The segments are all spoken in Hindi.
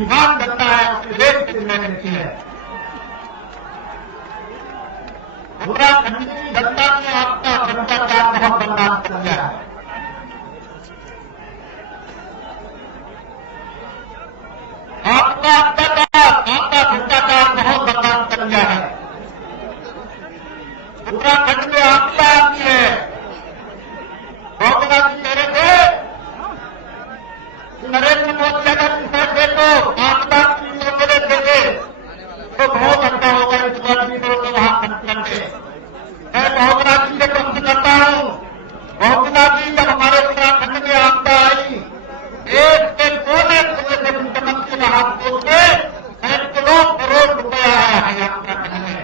विमान करता है, अपने देश की जिम्मेदारी लेती है। उत्तराखंड की जनता ने आपका भ्रष्टाचार बहुत बर्दाश्त कर लिया है। आपका अत्याचार, आपका भ्रष्टाचार बहुत बर्दाश्त कर लिया है। उत्तराखंड में आपकी आती है। कांग्रेस जी कह रहे थे नरेंद्र मोदी अगर इस फैसले को 5 लाख की नौकरी देंगे तो बहुत अच्छा होगा। इस बार भी लोग वहां खर्च करते। मैं कांग्रेस जी से प्रश्न करता हूं, कांग्रेस जी जब हमारे उत्तराखंड में आपदा आई, देश के कोने कोने से मुख्यमंत्री महाराष्ट्र से सैकड़ों करोड़ रुपया आया है उत्तराखंड में।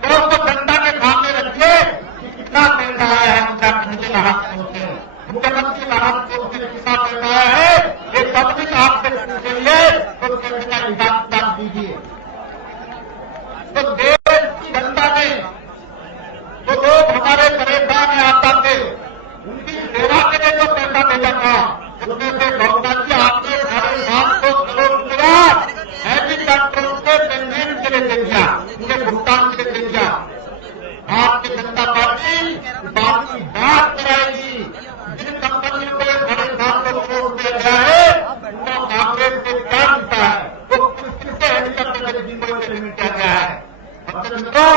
तो उसको जनता के सामने रखिए कि कितना पैसा आया है उत्तराखंड के महाराष्ट्र से, मुख्यमंत्री महाराष्ट्र से कितना पैसा आया है, ये पब्लिक आपसे पूछेंगे तो उसके का हिसाब दीजिए। तो देश की जनता ने जो लोग हमारे परेशान में आता थे, उनकी सेवा के लिए जो पैसा भेजा था, उसमें से कांग्रेस जी आपने 550 करोड़ रुपया हैवी डॉक्टरों के पेमेंट के लिए दे दिया, उनके भुगतान के लिए दे दिया। भारतीय जनता पार्टी बात की बात कराएगी। जिन कंपनियों को 550 करोड़ रुपया दिया है, उनका कांग्रेस को क्या मिलता है, वो किससे हेलीकॉप्टर के जिम्मे पेमेंट किया गया है। मित्रों,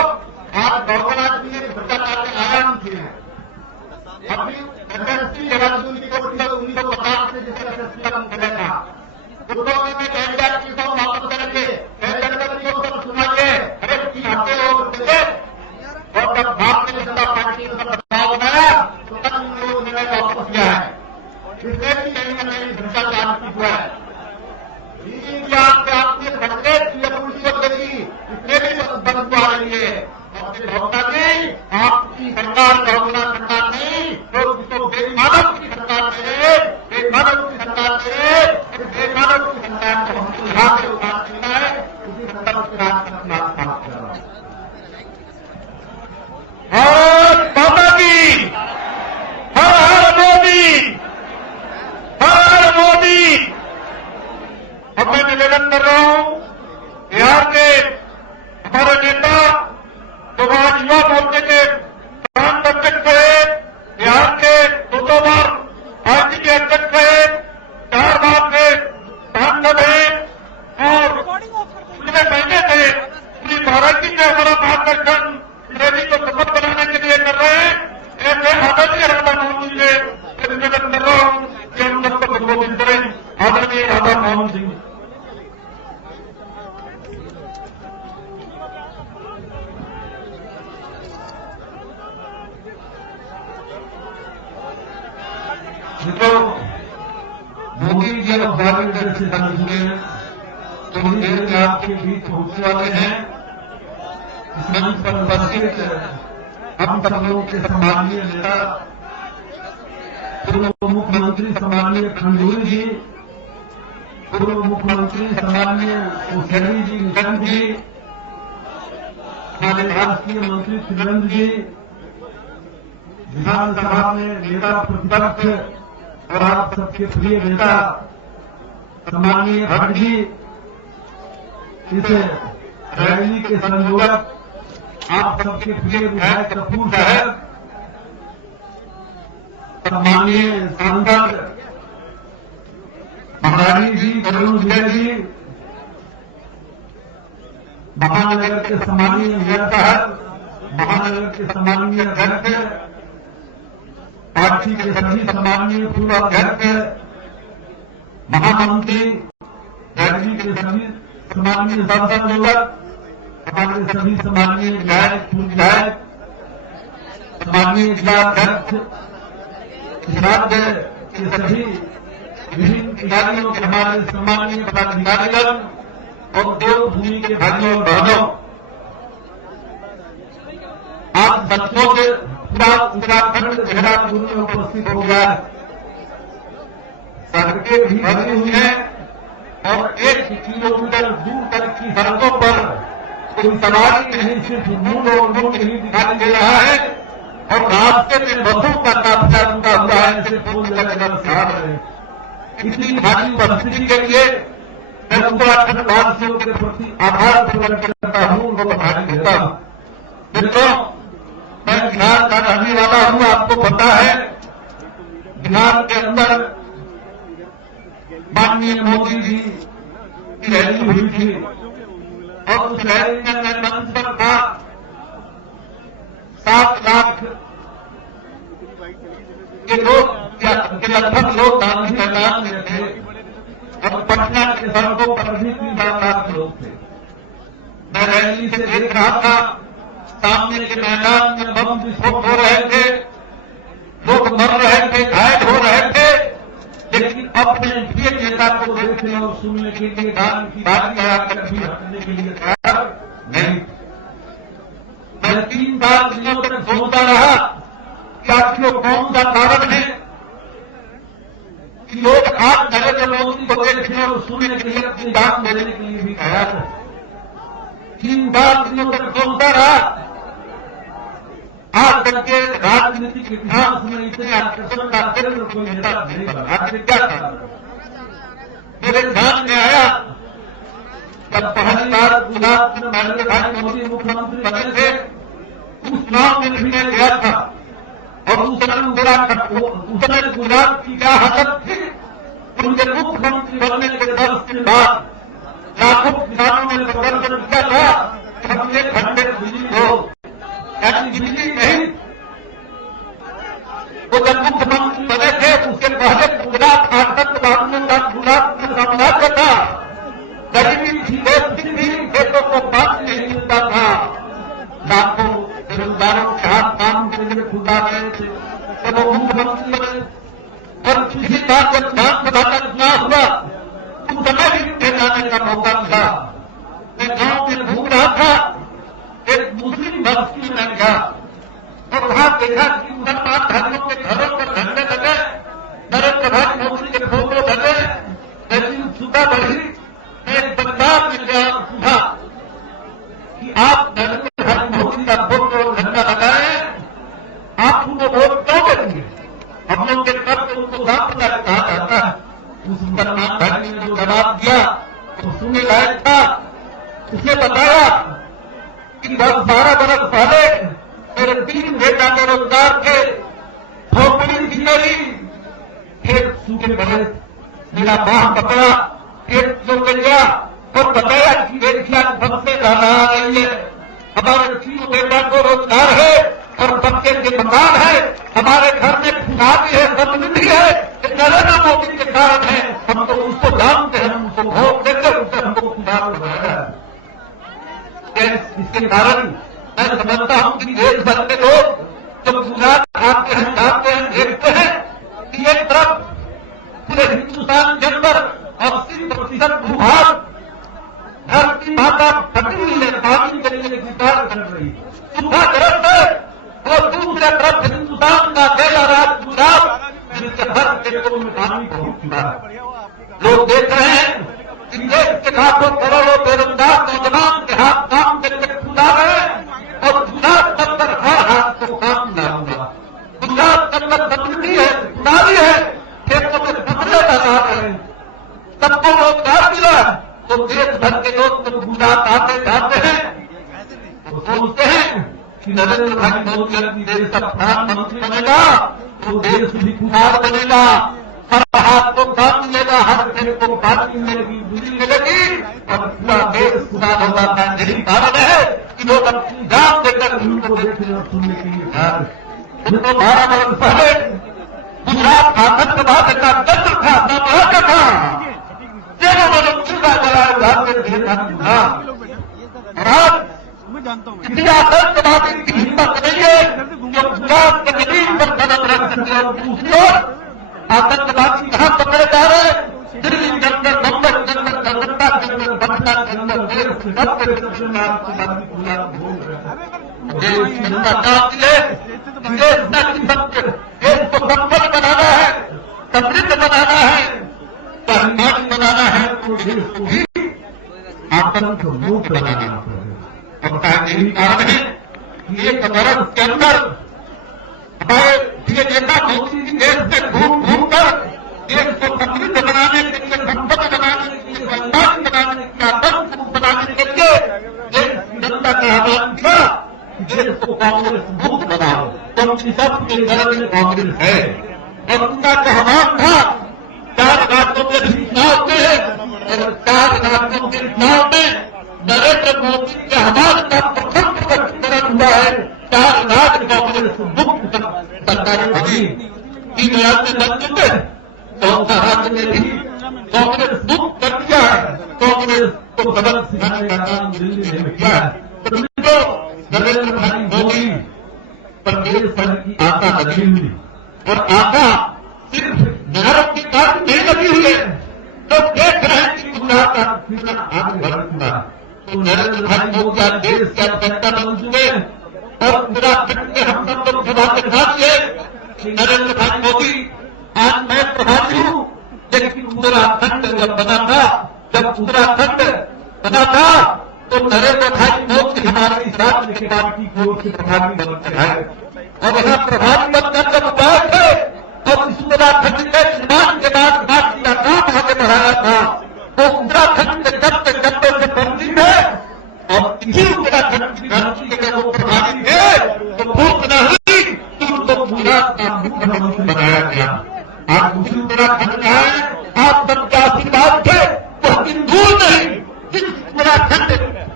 आज कांग्रेस जी ने भ्रष्टाचार के आयाम किए हैं। अभी एसएससी देहरादून की 1950 में जिसका एसएससी का मुख्यालय था, उसको में कैंडिडेट की सब वापस करेंगे, कैंडिडेट को सब सुनाइए, अरे 3 हफ्ते लोग थे। और जब भारतीय जनता पार्टी ने प्रस्ताव बनाया तो तब उन लोगों ने वापस किया है। इसमें भी कहीं न कहीं भ्रष्टाचार की हुआ है। आपने कांग्रेस की अपनी बदलेगी, इसमें भी बदबू आ रही है। भावना जी, आपकी सरकार भावना सरकार नहीं, तो उसको बेमानव की सरकार करे, बेमानव की सरकार करे, बेमानव की सरकार को हमको यहाँ पे उतार देना है। उसी सरकार की राज का खिलाफ बात कर रहा हूं। और बाबा जी, हर हर मोदी, हर मोदी। अब मैं निवेदन कर रहा हूं, बिहार के हमारे नेता तो आज युवा मोर्चे के प्रधान अध्यक्ष रहे, बिहार के 2 बार पार्टी के अध्यक्ष रहे, 4 बार के सांसद रहे और पिछले महीने से पूरी पार्टी के हमारा मार्गदर्शन रैली को सफल बनाने के लिए कर रहे हैं। ऐसे आदरणीय राधा मोहन जी से निवेदन कर रहा हूं कि हम सबको संबोधित करें। आदरणीय राधा मोहन सिंह। तो मोदी जी अब बारी देर से बन चुके हैं, तो थोड़ी देर में आपके बीच पहुंचने वाले हैं। इस मंच पर उपस्थित हम सब लोगों के सम्माननीय नेता पूर्व मुख्यमंत्री सम्माननीय खंडूरी जी, पूर्व मुख्यमंत्री सम्माननीय उसेरी जी, निशंक जी, हमारे राष्ट्रीय मंत्री शिवेंद्र जी, विधानसभा में नेता प्रतिपक्ष और आप सबके प्रिय नेता सम्माननीय भट्ट जी, इस रैली के संयोजक आप सबके प्रिय विधायक कपूर साहब, सम्माननीय सांसद महारानी जी, वरुण विजय जी, महानगर के सम्माननीय मेयर साहब, महानगर के सम्माननीय अध्यक्ष, पार्टी के सभी सम्माननीय पूर्व अध्यक्ष, महामंत्री, रैली के सभी सम्माननीय सांसद लोग, हमारे सभी सम्माननीय विधायक, पूर्व विधायक, सम्माननीय जिलाध्यक्ष, राज्य के सभी विभिन्न खिलाड़ियों के हमारे सम्माननीय पदाधिकारीगण और देवभूमि के भाइयों और बहनों, आज बच्चों के पूरा उत्तराखंड देहरादून में उपस्थित हो गया है। सड़कें भी भरी हुई हैं और 1 किलोमीटर दूर तक की सड़कों पर कोई सवारी नहीं, सिर्फ मूल और मूल ही दिखाई दे रहा है और रास्ते में बसों का काफिला रुका हुआ है, इसे फोन लगाकर साथ रहे। इतनी भारी परिस्थिति के लिए मैं उत्तराखंड वासियों के प्रति आभार प्रकट करता हूं, उनको बधाई देता हूं। मित्रों, मैं बिहार का रहने वाला हूं, आपको पता है बिहार के अंदर माननीय मोदी जी की रैली हुई थी और उस रैली में मैं मंच पर था। 7 लाख के लोग के लगभग लोग गांधी मैदान में थे और पटना के सड़कों पर भी 3 लाख लोग थे। मैं रैली से देख रहा था, सामने के मैदान में बम विस्फोट हो रहे थे, लोग मर रहे थे, घायल हो रहे थे, लेकिन अपने प्रिय नेता को देखने और सुनने के लिए गान की बात आकर भी हटने के लिए तैयार नहीं। मैं 3 दिनों तक सोचता रहा कि आखिर कौन सा कारण है कि लोग आज नरेंद्र मोदी को देखने और सुनने के लिए अपनी जान देने के लिए भी तैयार है। 3 दिनों तक सोचता रहा, आज तक के राजनीतिक इतिहास में इतने आकर्षण का केंद्र कोई नेता नहीं बना। आखिर क्या कारण? मेरे ध्यान में आया जब पहली बार गुजरात में नरेंद्र भाई मोदी मुख्यमंत्री बने थे, उस चुनाव में भी मैं गया था और उस समय गुजरात की क्या हालत थी। उनके मुख्यमंत्री बनने के 10 दिन बाद लाखों किसानों ने प्रदर्शन किया था कि हम 1 घंटे बिजली हो, ऐसी बिजली नहीं। वो जब मुख्यमंत्री बने थे उसके पहले गुजरात आतंकवादियों का गुजरात में साम्राज्य था, गरीबी थी, बेस्ती थी, खेतों को पानी नहीं मिलता था, लाखों बेरोजगारों के हाथ काम के लिए खुदा रहे थे। जब वो मुख्यमंत्री बने और किसी बात जब विधानसभा का चुनाव हुआ, उस समय भी उनके जाने का मौका मिला। मैं गांव में घूम रहा था, एक मुस्लिम बस्ती में गया और वहां देखा कि मुसलमान धर्मों के घरों पर झंडे लगे, नरेंद्र भाई मोदी के फोटो लगे। मेरी उत्सुकता बढ़ी, मैं एक बंगाल में गया और पूछा कि आप नरेंद्र भाई मोदी का फोटो और झंडा लगाए, आप उनको वोट क्यों देंगे? हम लोग के तर्क उनको सांप्रदाय कहा जाता है। उस मुसलमान भाई ने जो जवाब दिया वो सुनने लायक था। उसने बताया कि 12 बरस पहले मेरे 3 बेटा बेरोजगार थे, खोपड़ी थी मेरी, खेत सूखे पड़े, मेरा बाह पकड़ा, खेत सुख गया और बताया कि एशिया सबसे ज्यादा आ रही है, हमारे 3 बेटा को रोजगार है और बच्चे के मकान है, हमारे घर में खुशहाली है, समृद्धि है, नरेंद्र मोदी के कारण है। हम तो उसको जानते हैं, हम उसको वोट देते, उससे हमको खुशहाल बनाया है। इसके कारण मैं समझता हूं कि देश भर के लोग जब गुजरात आते हैं, जाते हैं, देखते हैं कि एक तरफ पूरे हिंदुस्तान के अंदर 80% भूभाग धरती माता फटी हुई है, पानी के लिए विचार कर रही है, सूखाग्रस्त है, और दूसरे तरफ हिंदुस्तान का पहला राज्य गुजरात जिसके हर क्षेत्रों में पानी पहुंच चुका है। लोग देख रहे हैं कि देश के लाखों करोड़ों बेरोजगार नौजवान के हाथ काम के लिए खुदा रहे और गुजरात के अंदर हर हाथ को काम न हुआ। गुजरात के अंदर समृद्धि है, खुदारी है, खेतों में फसलें लगा रहे, सबको रोजगार मिला, तो देश भर के लोग जब गुजरात आते जाते हैं तो सोचते हैं कि नरेंद्र भाई मोदी देश का प्रधानमंत्री बनेगा तो देश भी खुशहाल बनेगा, हर हाथ को काम मिलेगा, हर खेत को पानी मिलेगी, बिजली मिलेगी और पूरा देश खुशहाल होगा। यही कारण है कि लोग अपनी जान देकर उनको देखने और सुनने के लिए तैयार हैं। उनको 12 वर्ष पहले गुजरात आतंकवाद का तंत्र था, साम्राज्य था, तेरह वर्ष चूल्हा जलाए जाते थे और आज किसी आतंकवादी की हिम्मत नहीं है जो गुजरात के जमीन पर कदम रख सके। और दूसरी ओर आतंकवादी कहां पकड़े जा रहे हैं? दिल्ली के अंदर, मुंबई के अंदर, कलकत्ता के अंदर, पटना के अंदर, देश के सबसे सबसे में आतंकवादी गुजरात बोल रहे हैं। देश की जनता चाहती है कि देश न सबके देश को संपन्न बनाना है, समृद्ध बनाना है, स्वाभिमानी बनाना है, तो देश को भी आतंक मुक्त बनाना है। और यही कारण है कि 1 बरस के अंदर हमारे प्रिय नेता मोदी जी देश में घूम घूम कर देश को समृद्ध बनाने के लिए, संपन्न बनाने के समाज बनाने की आतंक बनाने के लिए जनता का आह्वान था कि देश को कांग्रेस मुक्त बनाओ, क्योंकि सबके घर में कांग्रेस है। और उनका आह्वान था 4 राज्यों के चुनाव में, और 4 राज्यों के चुनाव में नरेंद्र मोदी के आह्वान का प्रथम प्रकटीकरण हुआ है। 4 राज्य कांग्रेस मुक्त सरकार बनी, 3 राज्य बन चुके, 4था राज्य में भी कांग्रेस मुक्त कर दिया है। कांग्रेस को सबक सिखाने का काम दिल्ली ने किया है। तो मित्रों, नरेंद्र भाई मोदी प्रदेश भर की आशा लगी हुई, और आशा सिर्फ भारत की बात नहीं लगी हुई है। तो देख रहे हैं कि गुजरात का कितना आगे बढ़ चुका। तो नरेंद्र भाई मोदी आज देश का जनता बन चुके, और उत्तराखंड में हम सब लोग सभा के साथ कि नरेंद्र भाई मोदी आज मैं प्रभारी हूं, लेकिन उत्तराखंड जब बना था, जब उत्तराखंड बना था तो नरेंद्र भाई मोदी हमारे इस राज्य की पार्टी की ओर से प्रभारी बनकर आए, और यहाँ प्रभारी बनकर जब गए थे और इस उत्तराखंड के निर्माण के बाद पार्टी का काम आगे बढ़ाया था, तो उत्तराखंड के जब से पंडित है, और इसी उत्तराखंड की धरती के जब वो प्रभारी है तो भूख नहीं तो उनको गुजरात का मुख्यमंत्री बनाया गया। आप उसी उत्तराखंड में आए, आप सबके आशीर्वाद थे, वो हिंदू नहीं, जिस उत्तराखंड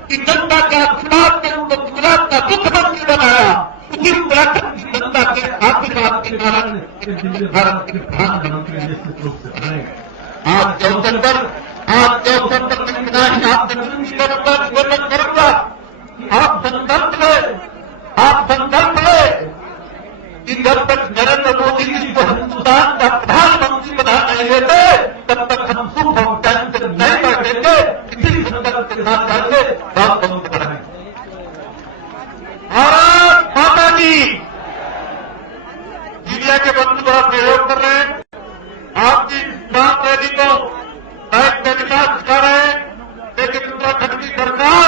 की जनता के आशीर्वाद ने उनको गुजरात का मुख्यमंत्री बनाया, उसी उत्तराखंड की जनता के आशीर्वाद के कारण भारत के प्रधानमंत्री निश्चित रूप से बने। आज के अवसर पर आप निवेदन करूंगा कि आप संकल्प लें कि जब तक नरेंद्र मोदी जी को हिंदुस्तान का प्रधानमंत्री बना नहीं लेते, तब तक हम सुख और चैन से नहीं बैठेंगे। इसी संकल्प के साथ जाएंगे, बात बंद करेंगे। भारत माता की। मीडिया के बंधु बड़ा सहयोग कर रहे हैं, आपकी बात रैली को लाइव टेलीकास्ट कर रहे हैं, लेकिन उत्तराखंड की सरकार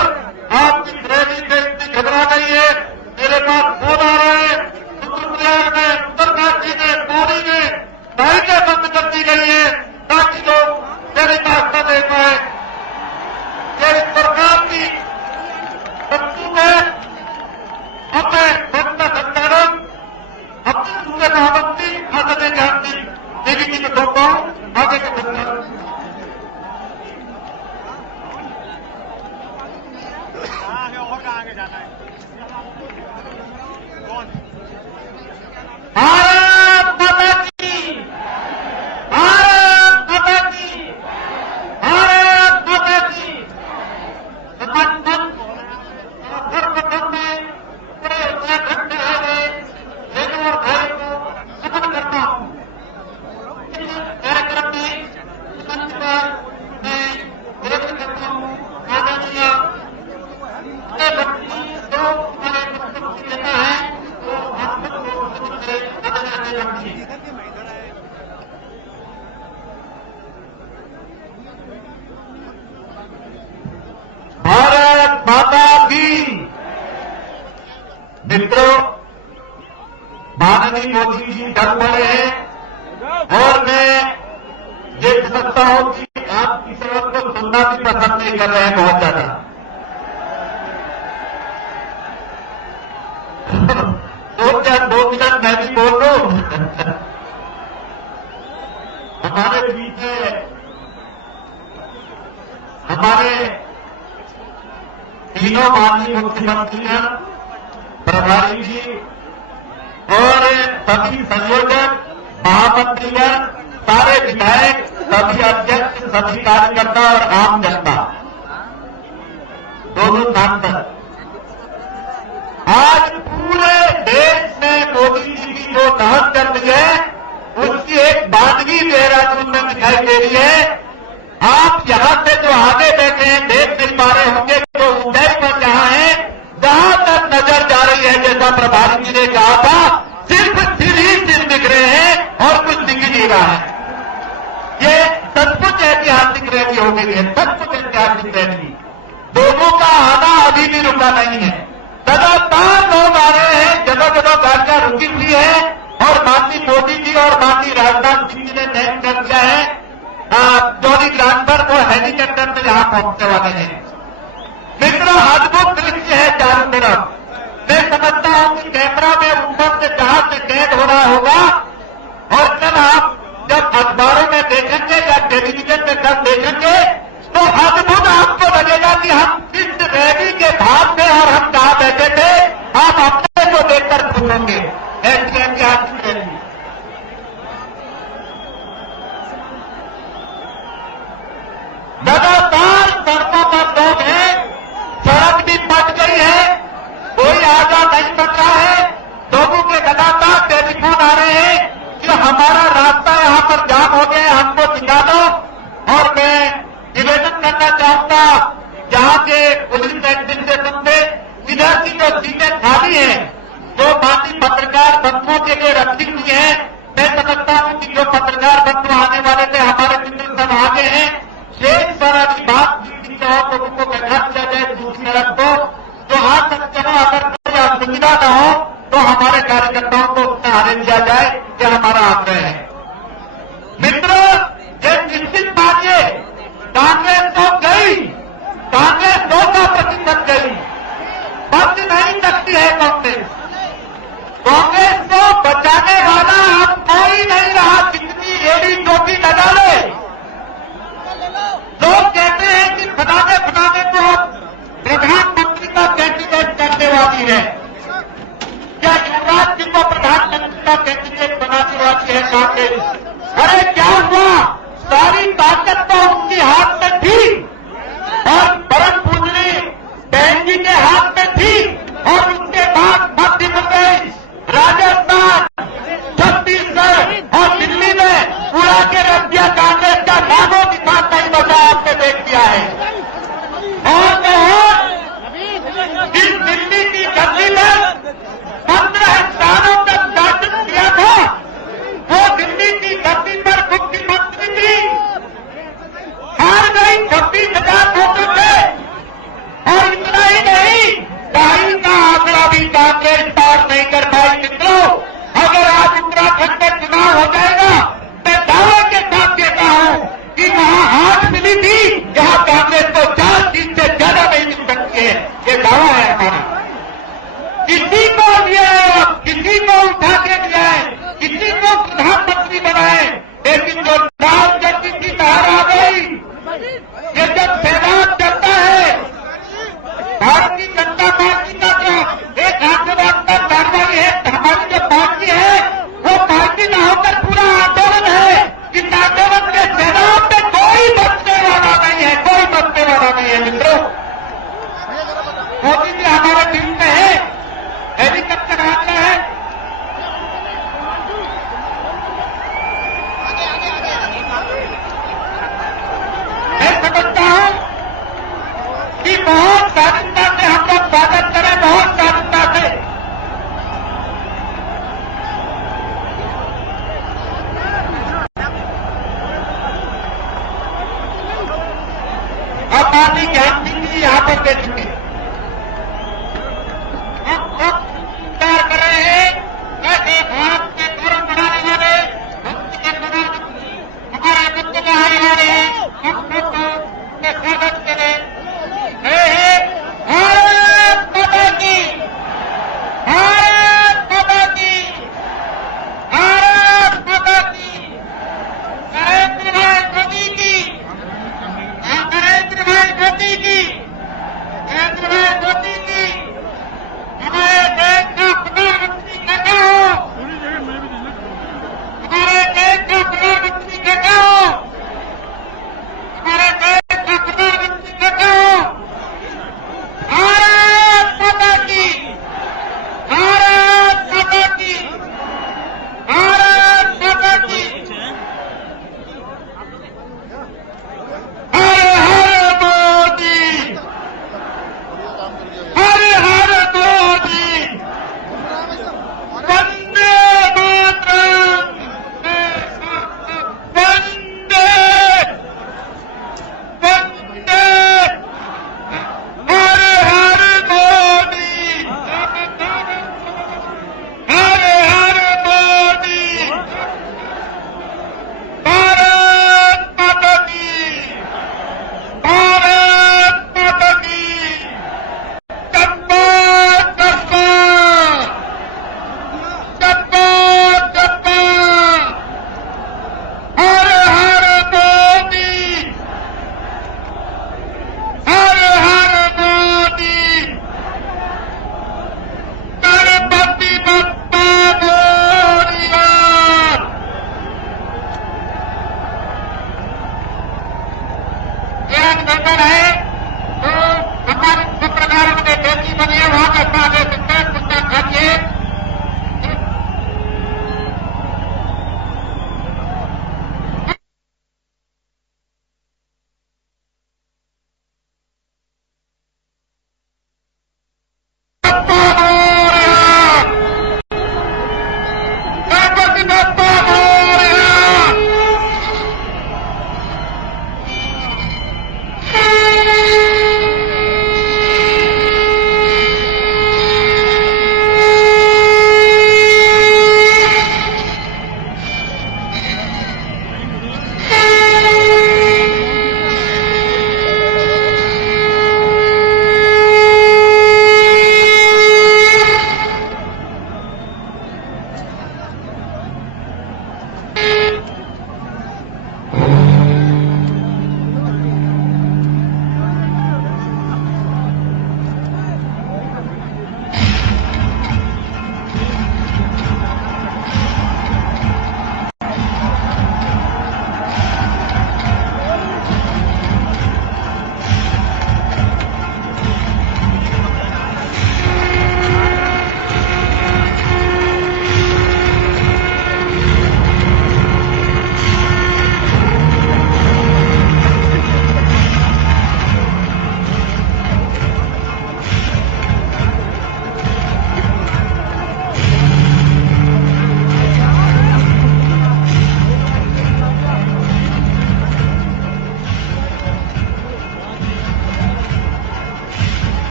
आपकी रैली से इतनी घबरा गई है। मेरे पास फोन आ रहे हैं, रुद्रप्रयाग में, उत्तरकाशी में, पौड़ी में लाइटें बंद कर दी गई है ताकि लोग टेलीकास्ट न दे पाए। ये सरकार की शक्ति में अपने सत्ता संचालन, अपनी दूसरे महामंत्री आदरणीय जानती देवी जी को सौंपता हूं। आगे के सरकार आगे जाना है। भारत माता की, भारत माता की, भारत माता की। सर्वप्रथम मैं पूरे उत्तराखंड में आ गए बहनों और भाइयों को नमन करता हूं। कार्यक्रम में मंच पर मैं निवेदन करता हूं, आदरणीय लेना है तो आप भारत माता की। मित्रों, माननीय मोदी जी कर पड़े हैं, और मैं देख सकता हूं कि आप किसी और को सुनना भी पसंद नहीं कर रहे हैं बहुत ज्यादा। तो क्या 2 मिनट मैं भी बोल लूं? हमारे बीच में हमारे तीनों माननीय मुख्यमंत्री, प्रभारी जी और सभी संयोजक, महामंत्री, सारे विधायक, सभी अध्यक्ष, सभी कार्यकर्ता और आम जनता, दोनों सांसद, आज पूरे देश में मोदी जी की जो दहल चल रही है उसकी एक बादगी देहरादून में दिखाई दे रही है। आप यहां से जो आगे बैठे हैं देख नहीं पा रहे होंगे, तो ऊंचाई पर जहां है, जहां तक नजर जा रही है, जैसा प्रभारी जी ने कहा था, सिर्फ सिर ही सिर दिख रहे हैं और कुछ दिख नहीं रहा है। ये सचमुच ऐतिहासिक रैली हो गई है, सचमुच ऐतिहासिक रैली। दोनों का आना अभी भी रुका नहीं है, लगातार लोग आ रहे हैं, जगह जगह गाड़ियां रुकी हुई है, और माननीय मोदी जी और माननीय राजनाथ सिंह जी ने तय कर दिया है जॉनी ग्रांबर वो हेलीकॉप्टर में यहां पहुंचने वाले हैं। मित्रों, अद्भुत दृश्य है चारों तरफ। मैं समझता हूं कि कैमरा में ऊपर से जहां से कैद हो रहा होगा और कल आप जब अखबारों में देखेंगे या टेलीविजन में कल देखेंगे तो अद्भुत आपको लगेगा कि हम किस रैली के भाव में और हम कहां बैठे थे, आप अपने को देखकर खुश होंगे। ऐसी ऐतिहासिक रैली लगातार सड़कों पर लोग हैं, सड़क भी फट गई है, कोई आगा नहीं बन रहा है। लोगों के लगातार टेलीफोन आ रहे हैं कि हमारा रास्ता यहां पर जाम हो गया, हमको दिखा दो। और मैं निवेदन करना चाहूंगा जहां के पुलिस एडमिनिस्ट्रेशन से इधर की जो सीटें खाली हैं, जो बाकी पत्रकार बंधुओं के लिए रखी हुई है, मैं समझता हूं कि जो पत्रकार बंधु आने वाले थे हमारे मित्र सब आगे हैं, शेष सारा बात और लोगों को बैठा दिया जाए दूसरी तरफ को, जो आ सकते हो। अगर कोई असुविधा न हो तो हमारे कार्यकर्ताओं को उसमें आने दिया जाए, यह हमारा आग्रह है। मित्रों, ये निश्चित मानिए कांग्रेस तो गई, कांग्रेस 100% गई, बच नहीं सकती है कांग्रेस। कांग्रेस को बचाने वाला अब कोई नहीं रहा, कितनी रेडी चोटी लगा ले। लोग कहते हैं कि फलाने को प्रधानमंत्री का कैंडिडेट करने वाली है, क्या युवराज जी को प्रधानमंत्री का कैंडिडेट बनाने वाली है कांग्रेस? अरे क्या हुआ, सारी ताकत तो उनके हाथ में थी और परम पूजनीय बहन जी के हाथ में थी, और उसके बाद मध्य प्रदेश, राजस्थान, छत्तीसगढ़ और दिल्ली में उड़ा के रख दिया कांग्रेस का। नामों निशान नहीं बचा, आपने देख दिया है। और इस दिल्ली की गद्दी में 15 स्थानों तक शासन किया था, वो दिल्ली की गद्दी पर मुख्यमंत्री थी, हार गई 26,000 वोटों से। और इतना ही नहीं, 2.5 का आंकड़ा भी कांग्रेस पार नहीं कर पाई। मित्रों, अगर आज उत्तराखंड में चुनाव हो जाएगा, मैं दावे के साथ कहता हूं कि वहां 8 मिली थी, जहां कांग्रेस को 4 सीट से ज्यादा नहीं मिल सकती है। ये दावा है हमारा। किसी को उठा के दिया है, किसी को प्रधानमंत्री बनाए, लेकिन जो लाल जल्दी की लहर आ गई, ये जब सैलाब चलता है, भारतीय जनता पार्टी का जो एक आंदोलनात्मक कार्रवाई है, हमारी जो पार्टी है, वो पार्टी न होकर पूरा आंदोलन है। इस आंदोलन के सैलाब में कोई बचने वाला नहीं है, कोई बचने वाला नहीं है। मित्रों, मोदी जी हमारे दिल में है, हेलीकॉप्टर आता है, मैं समझता हूं कि बहुत शालीनता से हम लोग स्वागत करें, बहुत शालीनता से। अब माननीय ज्ञान सिंह जी यहां पर दे चुके,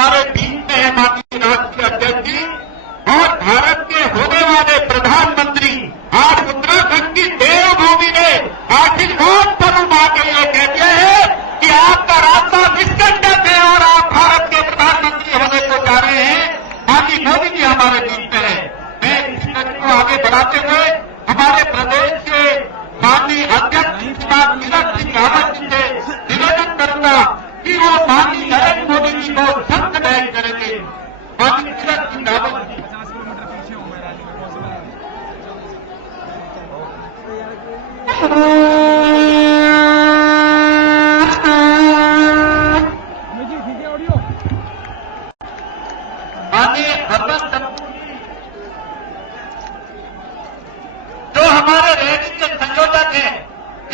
हमारे बीच में है माननीय राष्ट्रीय अध्यक्ष जी और भारत के होने वाले प्रधानमंत्री आज उत्तराखंड की देवभूमि में आशीर्वाद स्वरूप आके ये कहते हैं कि आपका रास्ता निष्कंटक है और आप भारत के प्रधानमंत्री होने को जा रहे हैं। माननीय मोदी जी हमारे बीच में है। मैं इसी लक्ष्य को आगे बढ़ाते हुए हमारे प्रदेश के माननीय अध्यक्ष तीरथ सिंह रावत जी से निवेदन करूंगा कि वो माननीय नरेंद्र मोदी जी को सख्त न्याय करेंगे। माननीय तीरथ सिंह रावत जी। माननीय हरबंस जो हमारे रैली के संयोजक हैं,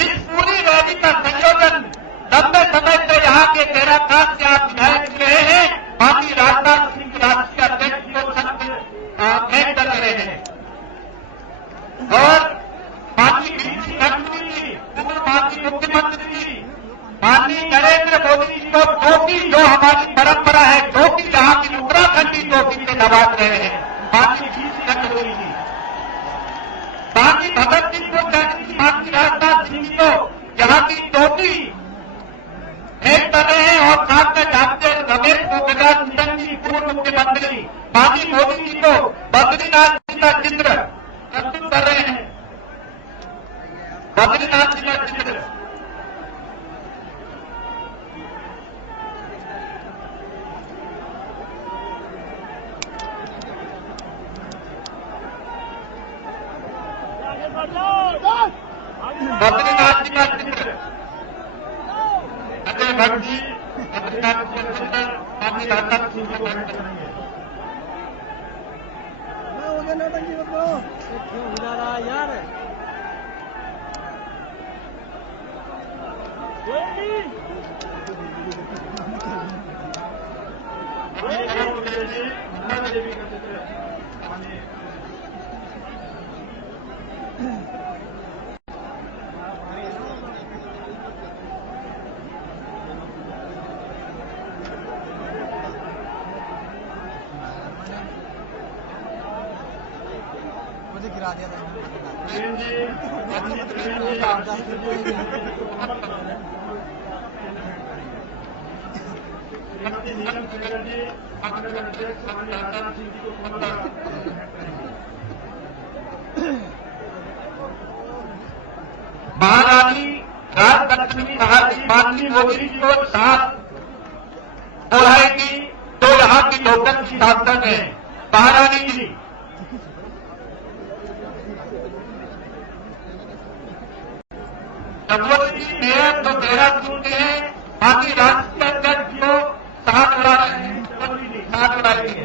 इस पूरी रैली का संयोजन लंबे समय से यहाँ के तेराकात से आप विधायक रहे हैं। माननीय राजनाथ सिंह राष्ट्रीय अध्यक्ष को संग कर रहे हैं और माननीय वीसी नकवी जी, माननीय मुख्यमंत्री जी, माननीय नरेंद्र मोदी जी को टोपी जो हमारी परंपरा है, टोपी यहाँ की उत्तराखंडी टोपी से नवाज रहे हैं। माननीय वीसी नकवी जी, माननीय भगत सिंह को माननीय राजनाथ सिंह को यहाँ की टोपी भेंट कर रहे हैं और साथ में जानते रमेश पोखरियाल जी पूर्व मुख्यमंत्री माननीय मोदी जी को बद्रीनाथ जी का चित्र प्रस्तुत कर रहे हैं। बद्रीनाथ जी का चित्र बद्रीनाथ जी का चित्र अजय भट्ट जी बद्रीनाथ जी का चित्र माननीय राजनाथ सिंह को भेंट करेंगे। यार मुझे गिरा दिया था। महारानी राजलक्ष्मी माननीय मोदी जी को साथ बुलाएगी तो यहाँ की लोकल की सांसद है महारानी जी। चंद्रवती मेयर जो देहरादून के हैं माननीय राष्ट्रीय अध्यक्ष जी को साथ बुला रहे हैं, साथ बुलाएंगे।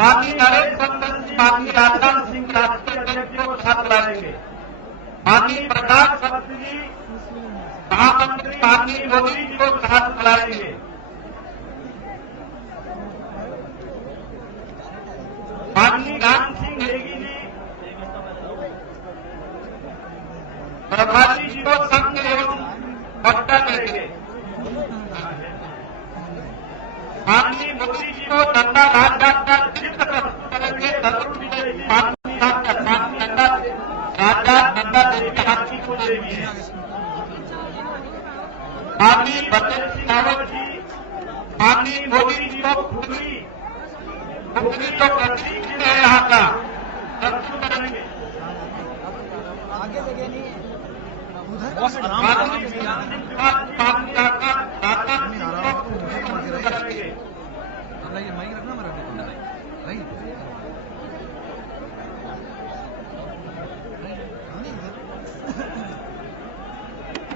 माननीय नरेंद्र मोदी, माननीय राजनाथ सिंह राष्ट्रीय अध्यक्ष को साथ बुलाएंगे। माननीय प्रकाश पंत जी महामंत्री माननीय मोदी जी को साथ बुलाएंगे। माननीय राम सिंह नेगी जी प्रभारी जी को संघ एवं पट्टा करेंगे। माननीय मोदी जी को नंदा राजघाट का चित्र प्रस्तुत करेंगे। माननीय नंदा राजघाट नंदा देवी हाथी को देवी है। माननीय बचन सिंह रावत जी माननीय मोदी जी को खुदरी जो प्रतीक है यहाँ का प्रस्तुत करेंगे। आगे जगह नहीं है।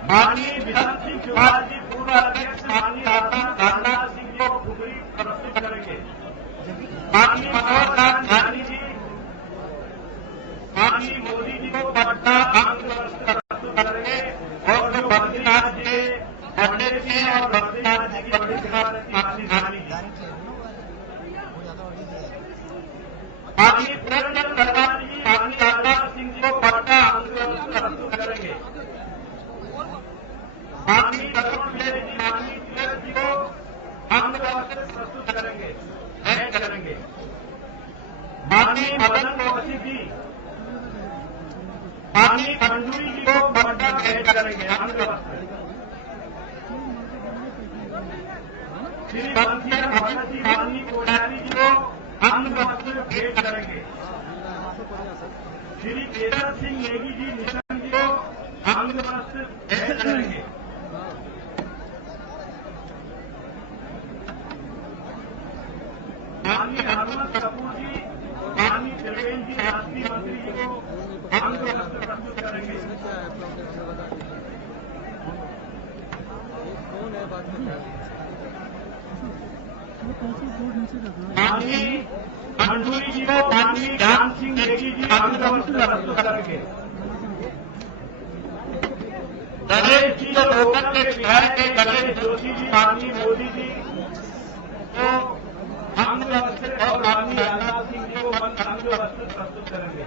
माननीय विधान सिंह चौहान जी पूर्व अध्यक्ष माननीय राजनाथ सिंह को खुदरी प्रस्तुत करेंगे। माननीय मनोहर लाल गांधी जी माननीय मोदी जी को पटना अंक प्रस्तुत करेंगे और जो बद्रीनाथ जी पंडित जी और बद्रीनाथ जी की बद्रीनाथ माननीय गांधी जी माननीय प्रेमचंद कर्नाटक जी माननीय राजनाथ सिंह जी को पटना अंक प्रस्तुत करेंगे। माननीय माननीय जी को अंग वस्त्र प्रस्तुत करेंगे, भेंट करेंगे। माननीय मदन चौधरी जी माननीय खंडूरी जी को पद का भेंट करेंगे, अंग वस्त्र। श्री बंसीधर भगत जी माननीय कोठारी जी को अंग वस्त्र भेंट करेंगे। श्री केदार सिंह नेगी जी निशंक जी को अंग वस्त्र भेंट करेंगे। माननीय हरमन कपूर जी माननीय त्रिवेंद्र जी राष्ट्रीय मंत्री जी को अंग वस्त्र प्रस्तुत करेंगे। माननीय खंडूरी जी को माननीय ज्ञान सिंह नेगी जी अंग वस्त्र प्रस्तुत करेंगे। गणेश जी को लोकल के विधायक के गणेश जोशी जी माननीय मोदी जी को अंग वस्त्र और माननीय राजनाथ सिंह जी को अंग वस्त्र प्रस्तुत करेंगे।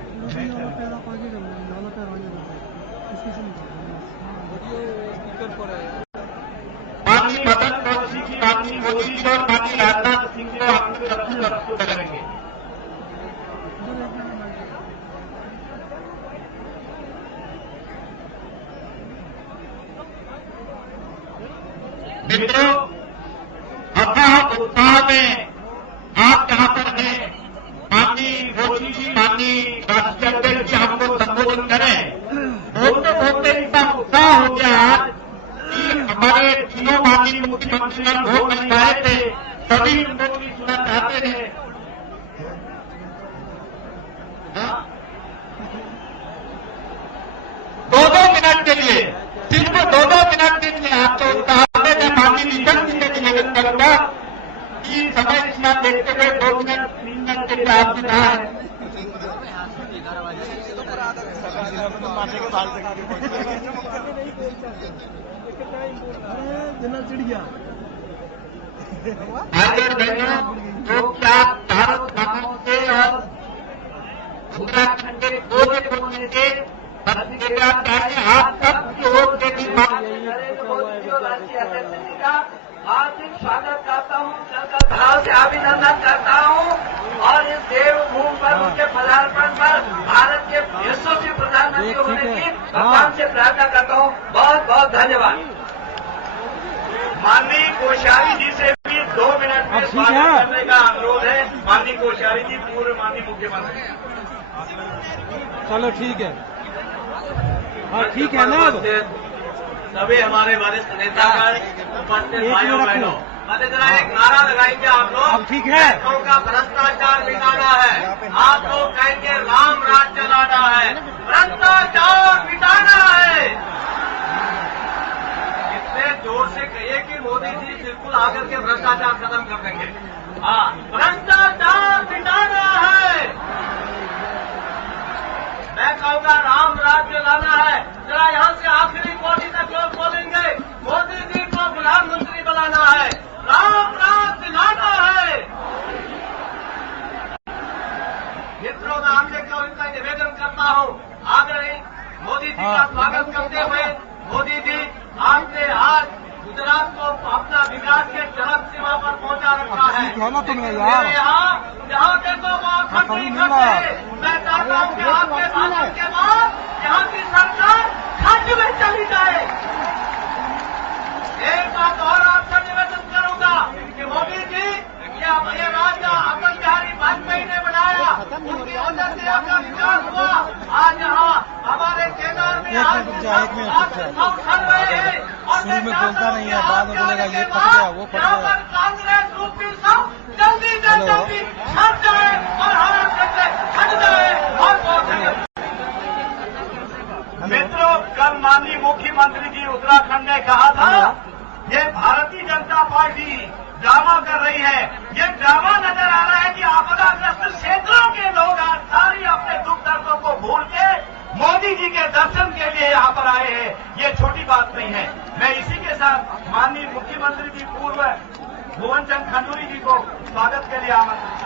माननीय मदन चौधरी जी माननीय मोदी जी और माननीय राजनाथ सिंह जी को अंग वस्त्र प्रस्तुत करेंगे। मित्रों, अथाह उत्साह में आप जहां पर हैं, माननीय मोदी जी माननीय राष्ट्रीय अध्यक्ष जी हमको संबोधन करें। बोलते बोलते इतना उत्साह हो गया कि हमारे तीनों माननीय मुख्यमंत्री भोट नहीं आए थे, सभी उनको भी सुनना चाहते थे। दो मिनट के लिए, सिर्फ दो मिनट के लिए आपको उत्साह में माननीय निशंक जी से निवेदन करूंगा कि समय सीमा देखते हुए 2 मिनट 3 मिनट के लिए आपने कहा है। भाई और बहनों, तो क्या भारत भ्रमण से और उत्तराखंड के कोने कोने से चाहिए आप सबकी ओर से भी राष्ट्रीय अध्यक्ष जी का हार्दिक स्वागत करता हूँ, भाव से अभिनंदन करता हूँ और इस देवभूमि पर उनके पदार्पण पर भारत के यशस्वी प्रधानमंत्री होने की भगवान से प्रार्थना करता हूँ। बहुत बहुत धन्यवाद। माननीय कोश्यारी जी से भी 2 मिनट में स्वागत करने का अनुरोध है। माननीय कोश्यारी जी पूर्व माननीय मुख्यमंत्री। चलो ठीक है, हाँ ठीक है ना। सभी हमारे वरिष्ठ नेता उपस्थित भाइयों बहनों, जरा एक नारा लगाएंगे आप लोग। ठीक है, बैंकों का भ्रष्टाचार मिटाना है। आप लोग कहेंगे राम राज्य लाना है, भ्रष्टाचार मिटाना है। इतने जोर से कहिए कि मोदी जी बिल्कुल आकर के भ्रष्टाचार खत्म कर देंगे। हाँ, भ्रष्टाचार मिटाना है। मैं कहूँगा राम राज्य लाना है। जरा यहाँ से आखिरी मोदी तक लोग बोलेंगे मोदी जी को प्रधानमंत्री बनाना है, राम राज्य लाना है। मित्रों, मैं आपसे क्यों इनका निवेदन करता हूँ, आग्रही मोदी जी का स्वागत करते हुए, मोदी जी आपने आज गुजरात को अपना विकास के चरम सीमा पर पहुंचा रखा है। यहाँ के तो मैं चाहता हूँ कि आपके भाषण के बाद यहाँ की सरकार खर्च में चली जाए। एक बात और आपसे निवेदन करूंगा कि मोदी जी ये राज्य अटल बिहारी वाजपेयी ने बनाया, उनकी वजह से आपका विकास हुआ। आज यहाँ हमारे केदार में कर रहे हैं और शुरू में बोलता नहीं है, बाद में बोलेगा ये फट गया वो फट गया। कांग्रेस रूपी सब जल्दी से जल्दी हट जाए और हमारे से हट जाए। और बहुत मित्रों, कल माननीय मुख्यमंत्री जी उत्तराखंड ने कहा था ये भारतीय जनता पार्टी ड्रामा कर रही है। ये ड्रामा नजर आ रहा है कि आपदाग्रस्त क्षेत्रों के लोग आज सारी अपने दुख दर्दों को भूल के मोदी जी के दर्शन के लिए यहाँ पर आए हैं। ये छोटी बात नहीं है। मैं इसी के साथ माननीय मुख्यमंत्री जी पूर्व भुवन चंद खंडूरी जी को स्वागत के लिए आमंत्रित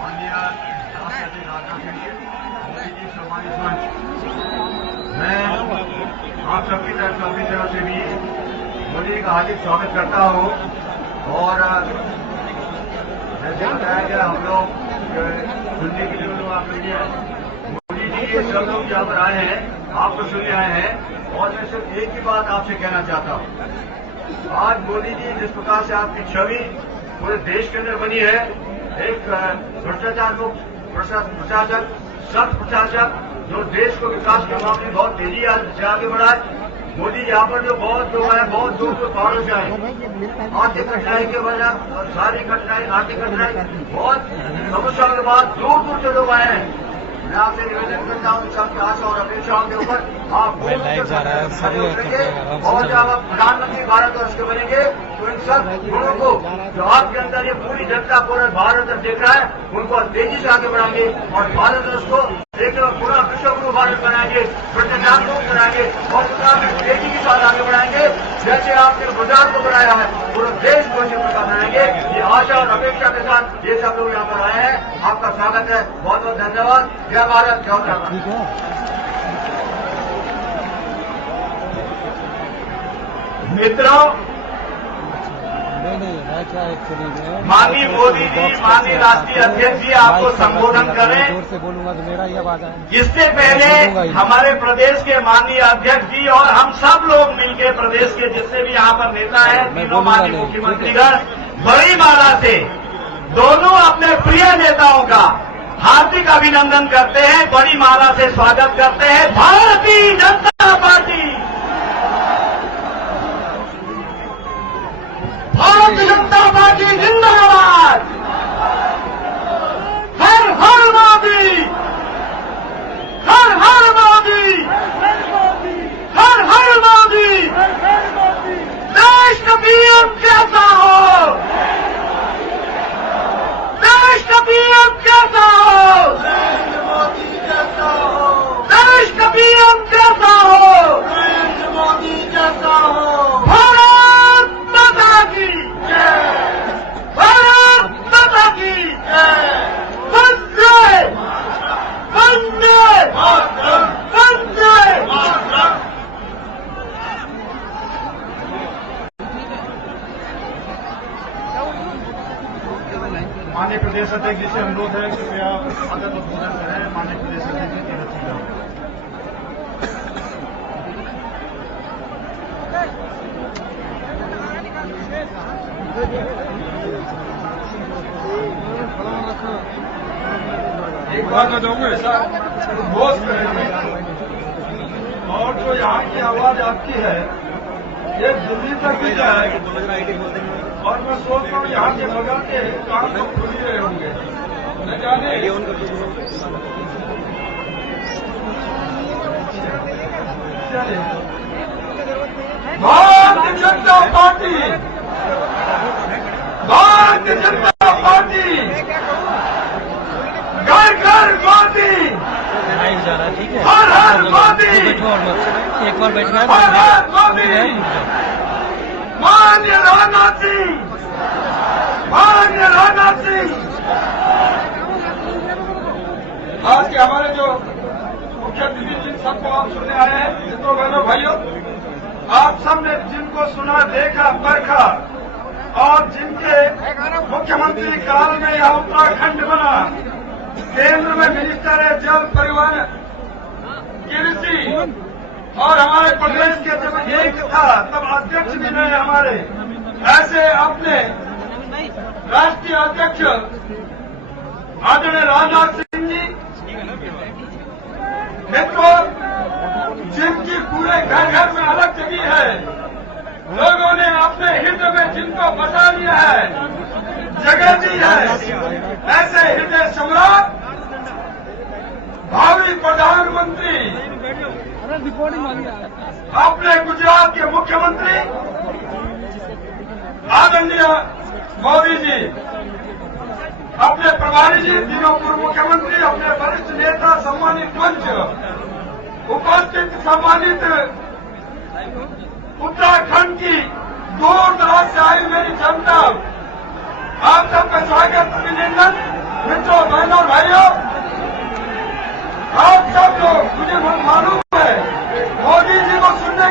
माननीय राष्ट्रपति राजा के लिए मोदी जी सम्मानित मंच आप सबकी तरफ अपनी तरफ से भी मोदी जी का हार्दिक स्वागत करता हूँ। और जैसे बताया गया हम लोग सुनने के लिए लोग आप लोग मोदी जी ये सब लोग यहाँ पर आए हैं, आपको सुनने आए हैं। और मैं सिर्फ एक ही बात आपसे कहना चाहता हूँ, आज मोदी जी जिस प्रकार से आपकी छवि पूरे देश के अंदर बनी है, एक भ्रष्टाचार मुक्त प्रशासक, सख्त प्रशासक, जो देश को विकास के मामले में बहुत तेजी से आगे बढ़ाए। मोदी यहाँ पर जो बहुत लोग आए, बहुत दूर दूर पहाड़ों से आए, आर्थिक कठिनाई के वजह और सारी कठिनाई, आर्थिक कठिनाई, बहुत समस्याओं के बाद दूर दूर से लोग आए हैं। मैं आपसे निवेदन करता हूँ सबकी आशा और अपेक्षाओं के ऊपर आप और जब आप प्रधानमंत्री भारतवर्ष के बनेंगे तो इन सब गुणों को जो आपके अंदर ये पूरी जनता पूरा भारत देख रहा है, उनको तेजी से आगे बढ़ाएंगे और भारतवर्ष को एक पूरा विश्व गुरु भारत बनाएंगे, भ्रष्टाचार मुक्त बनाएंगे और तेजी के साथ आगे बढ़ाएंगे। जैसे आपने गुजरात को बनाया है, पूरा देश को इसी प्रकार बनाएंगे। ये आशा और अपेक्षा के साथ ये सब लोग यहाँ पर आए हैं। आपका स्वागत है, बहुत बहुत धन्यवाद। जय भारत, जय उत्तराखंड। मित्रों, माननीय मोदी जी, माननीय राष्ट्रीय अध्यक्ष जी आपको संबोधन करें। जोर से बोलूंगा तो मेरा ही आवाज है। इससे पहले हमारे प्रदेश के माननीय अध्यक्ष जी और हम सब लोग मिलकर प्रदेश के जितने भी यहाँ पर नेता हैं, तीनों माननीय मुख्यमंत्रीगण बड़ी माला से दोनों अपने प्रिय नेताओं का हार्दिक अभिनंदन करते हैं, बड़ी माला से स्वागत करते हैं। भारतीय जनता पार्टी, भारतीय जनता पार्टी जिंदाबाद। हर हर मोदी, हर हर मोदी, हर हर मोदी। देश का पीएम कैसा हो, देश का पीएम कैसा हो, देश का पीएम कैसा हो, मोदी जैसा हो। भारत माता की जय, भारत माता की जय। वंदे वंदे वंदे। माननीय प्रदेश अध्यक्ष जी से अनुरोध है, कृपया स्वागत उद्बोधन करें। माननीय प्रदेश अध्यक्ष जी की रचना। एक बात बताऊंगा, घोष करेंगे और जो यहाँ की आवाज आपकी है ये दिल्ली तक भी जाए। और मैं सोच रहा हूँ यहाँ के बगल के काम तो खुल ही रहे होंगे, न जाने। भारतीय जनता पार्टी, भारतीय जनता पार्टी, घर घर मोदी, ठीक है। हर हर मोदी, एक बार बैठना है। हर हर मोदी। माननीय राजनाथ सिंह, माननीय राजनाथ सिंह। आज के हमारे जो मुख्य अतिथि जिन सबको आप सुनने आए हैं, मित्रों बहनों भाइयों, आप सबने जिनको सुना, देखा, परखा और जिनके मुख्यमंत्री काल में यह उत्तराखंड बना, केंद्र में मिनिस्टर है जल परिवहन, कृषि, और हमारे प्रदेश के जब एक था तब अध्यक्ष भी नहीं हमारे, ऐसे अपने राष्ट्रीय अध्यक्ष आदरणीय राजनाथ सिंह जी, मित्रों, जिनकी पूरे घर घर में अलग जगह है, लोगों ने अपने हृदय में जिनको बसा लिया है, जगह दी है, ऐसे हृदय सम्राट भावी प्रधानमंत्री अपने गुजरात के मुख्यमंत्री आदरणीय मोदी जी, अपने प्रभारी जी, तीनों पूर्व मुख्यमंत्री, अपने वरिष्ठ नेता, सम्मानित मंच, उपस्थित सम्मानित उत्तराखंड की दूर दराज से आई मेरी जनता, आप सबका स्वागत, अभिनंदन। मित्रों, बहनों, भाइयों, आप सब लोग, मुझे मालूम है मोदी जी को सुनने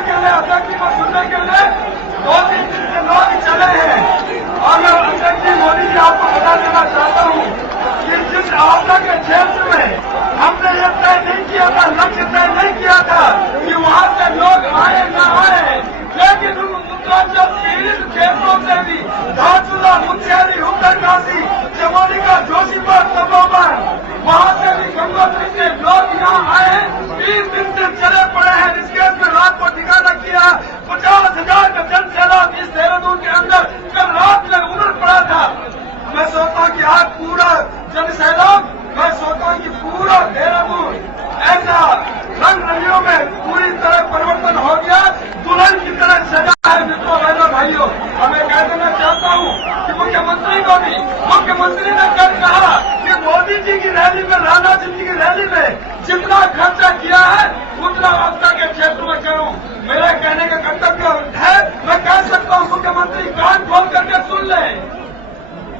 मुख्यमंत्री कान खोल करके सुन ले।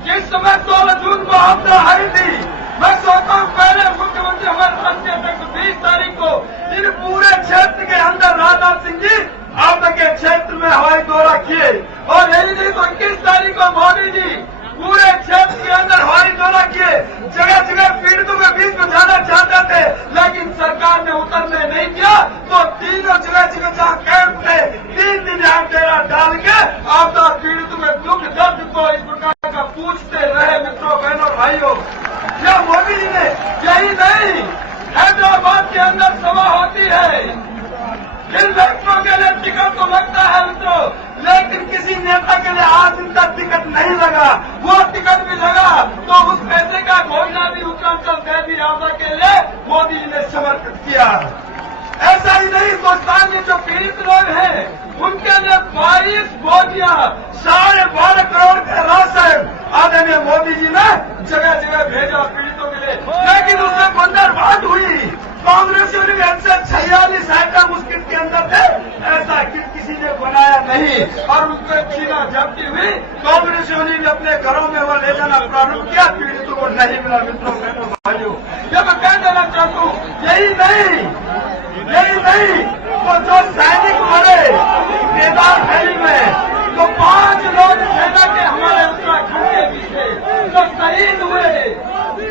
जिस समय 16 जून को आपदा आई थी, मैं सोचता हूँ पहले मुख्यमंत्री हमारे राष्ट्रीय अध्यक्ष 20 तारीख को इन पूरे क्षेत्र के अंदर राजनाथ सिंह जी आपदा के क्षेत्र में हवाई दौरा किए, और यही नहीं तो 21 तारीख को मोदी जी पूरे क्षेत्र के अंदर हवाई दौरा किए। जगह जगह पीड़ितों के बीच में जाना चाहते थे, लेकिन सरकार ने उतरने नहीं दिया। तो तीनों जगह जगह जहाँ कैंप थे, 3 दिन यहाँ डेरा डाल के आपदा पीड़ितों के दुख दर्द को इस प्रकार का पूछते रहे। मित्रों, बहनों, भाइयों, क्या मोदी जी ने यही नहीं हैदराबाद के अंदर सभा होती है, इन व्यक्तियों के लिए टिकट तो लगता है मित्रों, लेकिन किसी नेता के लिए आज दिन तक टिकट नहीं लगा। वो टिकट भी लगा तो उस पैसे का घोषणा भी उत्तरांचल दैवी आपदा के लिए मोदी जी ने समर्पित किया। ऐसा ही नहीं तो स्थानीय जो पीड़ित लोग हैं उनके लिए 22 बोगियां 12.5 करोड़ का राशन आदरणीय मोदी जी ने जगह जगह भेजा पीड़ितों के लिए, लेकिन उसमें बंदरबाट हुई। कांग्रेसियों ने 146 आइटम उस किट के अंदर थे, ऐसा किट किसी ने बनाया नहीं, और उसको छीना झपटी हुई। कांग्रेसियों ने भी अपने घरों में वो ले जाना प्रारंभ किया, पीड़ितों को नहीं मिला। मित्रों, बहनों, भाइयों, ये मैं कह देना चाहता हूँ, यही नहीं तो जो सैनिक मरे केदार वैली में, तो 5 लोग सेना के हमारे उत्तराखंड के भी थे जो शहीद हुए,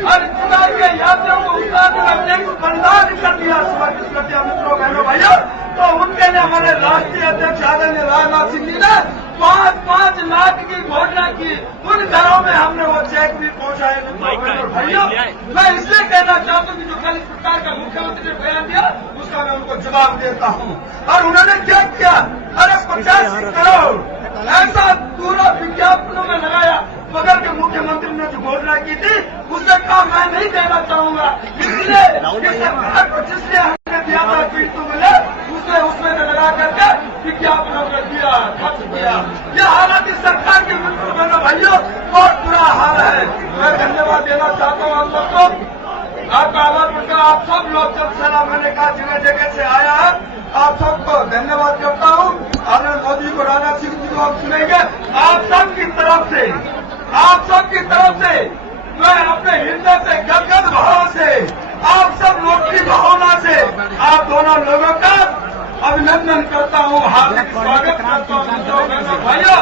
और इस प्रकार के यात्रियों को उत्तराखंड में बलिदान कर दिया, समर्पित कर दिया। मित्रों, बहनों, भाइयों, तो उनके लिए हमारे राष्ट्रीय अध्यक्ष आदरणीय राजनाथ सिंह जी ने 5-5 लाख की घोषणा की। उन घरों में हमने वो चेक भी पहुंचाए। मित्रों, बहनों, भाइयों, मैं इसलिए कहना चाहता हूँ कि जो कल इस प्रकार का मुख्यमंत्री ने बयान दिया उसका मैं उनको जवाब देता हूँ। और उन्होंने क्या किया, अरे 85 करोड़ ऐसा पूरा विज्ञापनों में लगाया। बगल के मुख्यमंत्री ने जो घोषणा की थी उससे कहा मैं नहीं देना चाहूंगा, इसलिए सरकार को जिसने हमने दिया था पीड़ितों मिले उसने उसमें लगा करके विज्ञापनों में दिया, खर्च किया। यह हालत इस सरकार के मित्रों, बहनों, भाइयों, बहुत बुरा हाल है। मैं धन्यवाद देना चाहता हूँ आप सबको, आपका आभार प्रकट। आप सब लोग जब सलाह मैंने कहा जगह जगह से आया है, आप सबको धन्यवाद करता हूँ। आदरणीय मोदी को, राजनाथ सिंह जी को हम सुनेंगे। आप सबकी तरफ से मैं अपने हृदय से गदगद भाव से आप सब लोग की भावना से आप दोनों लोगों का अभिनंदन करता हूँ, हार्दिक स्वागत करता हूँ। मित्रों, बहनों, भाइयों,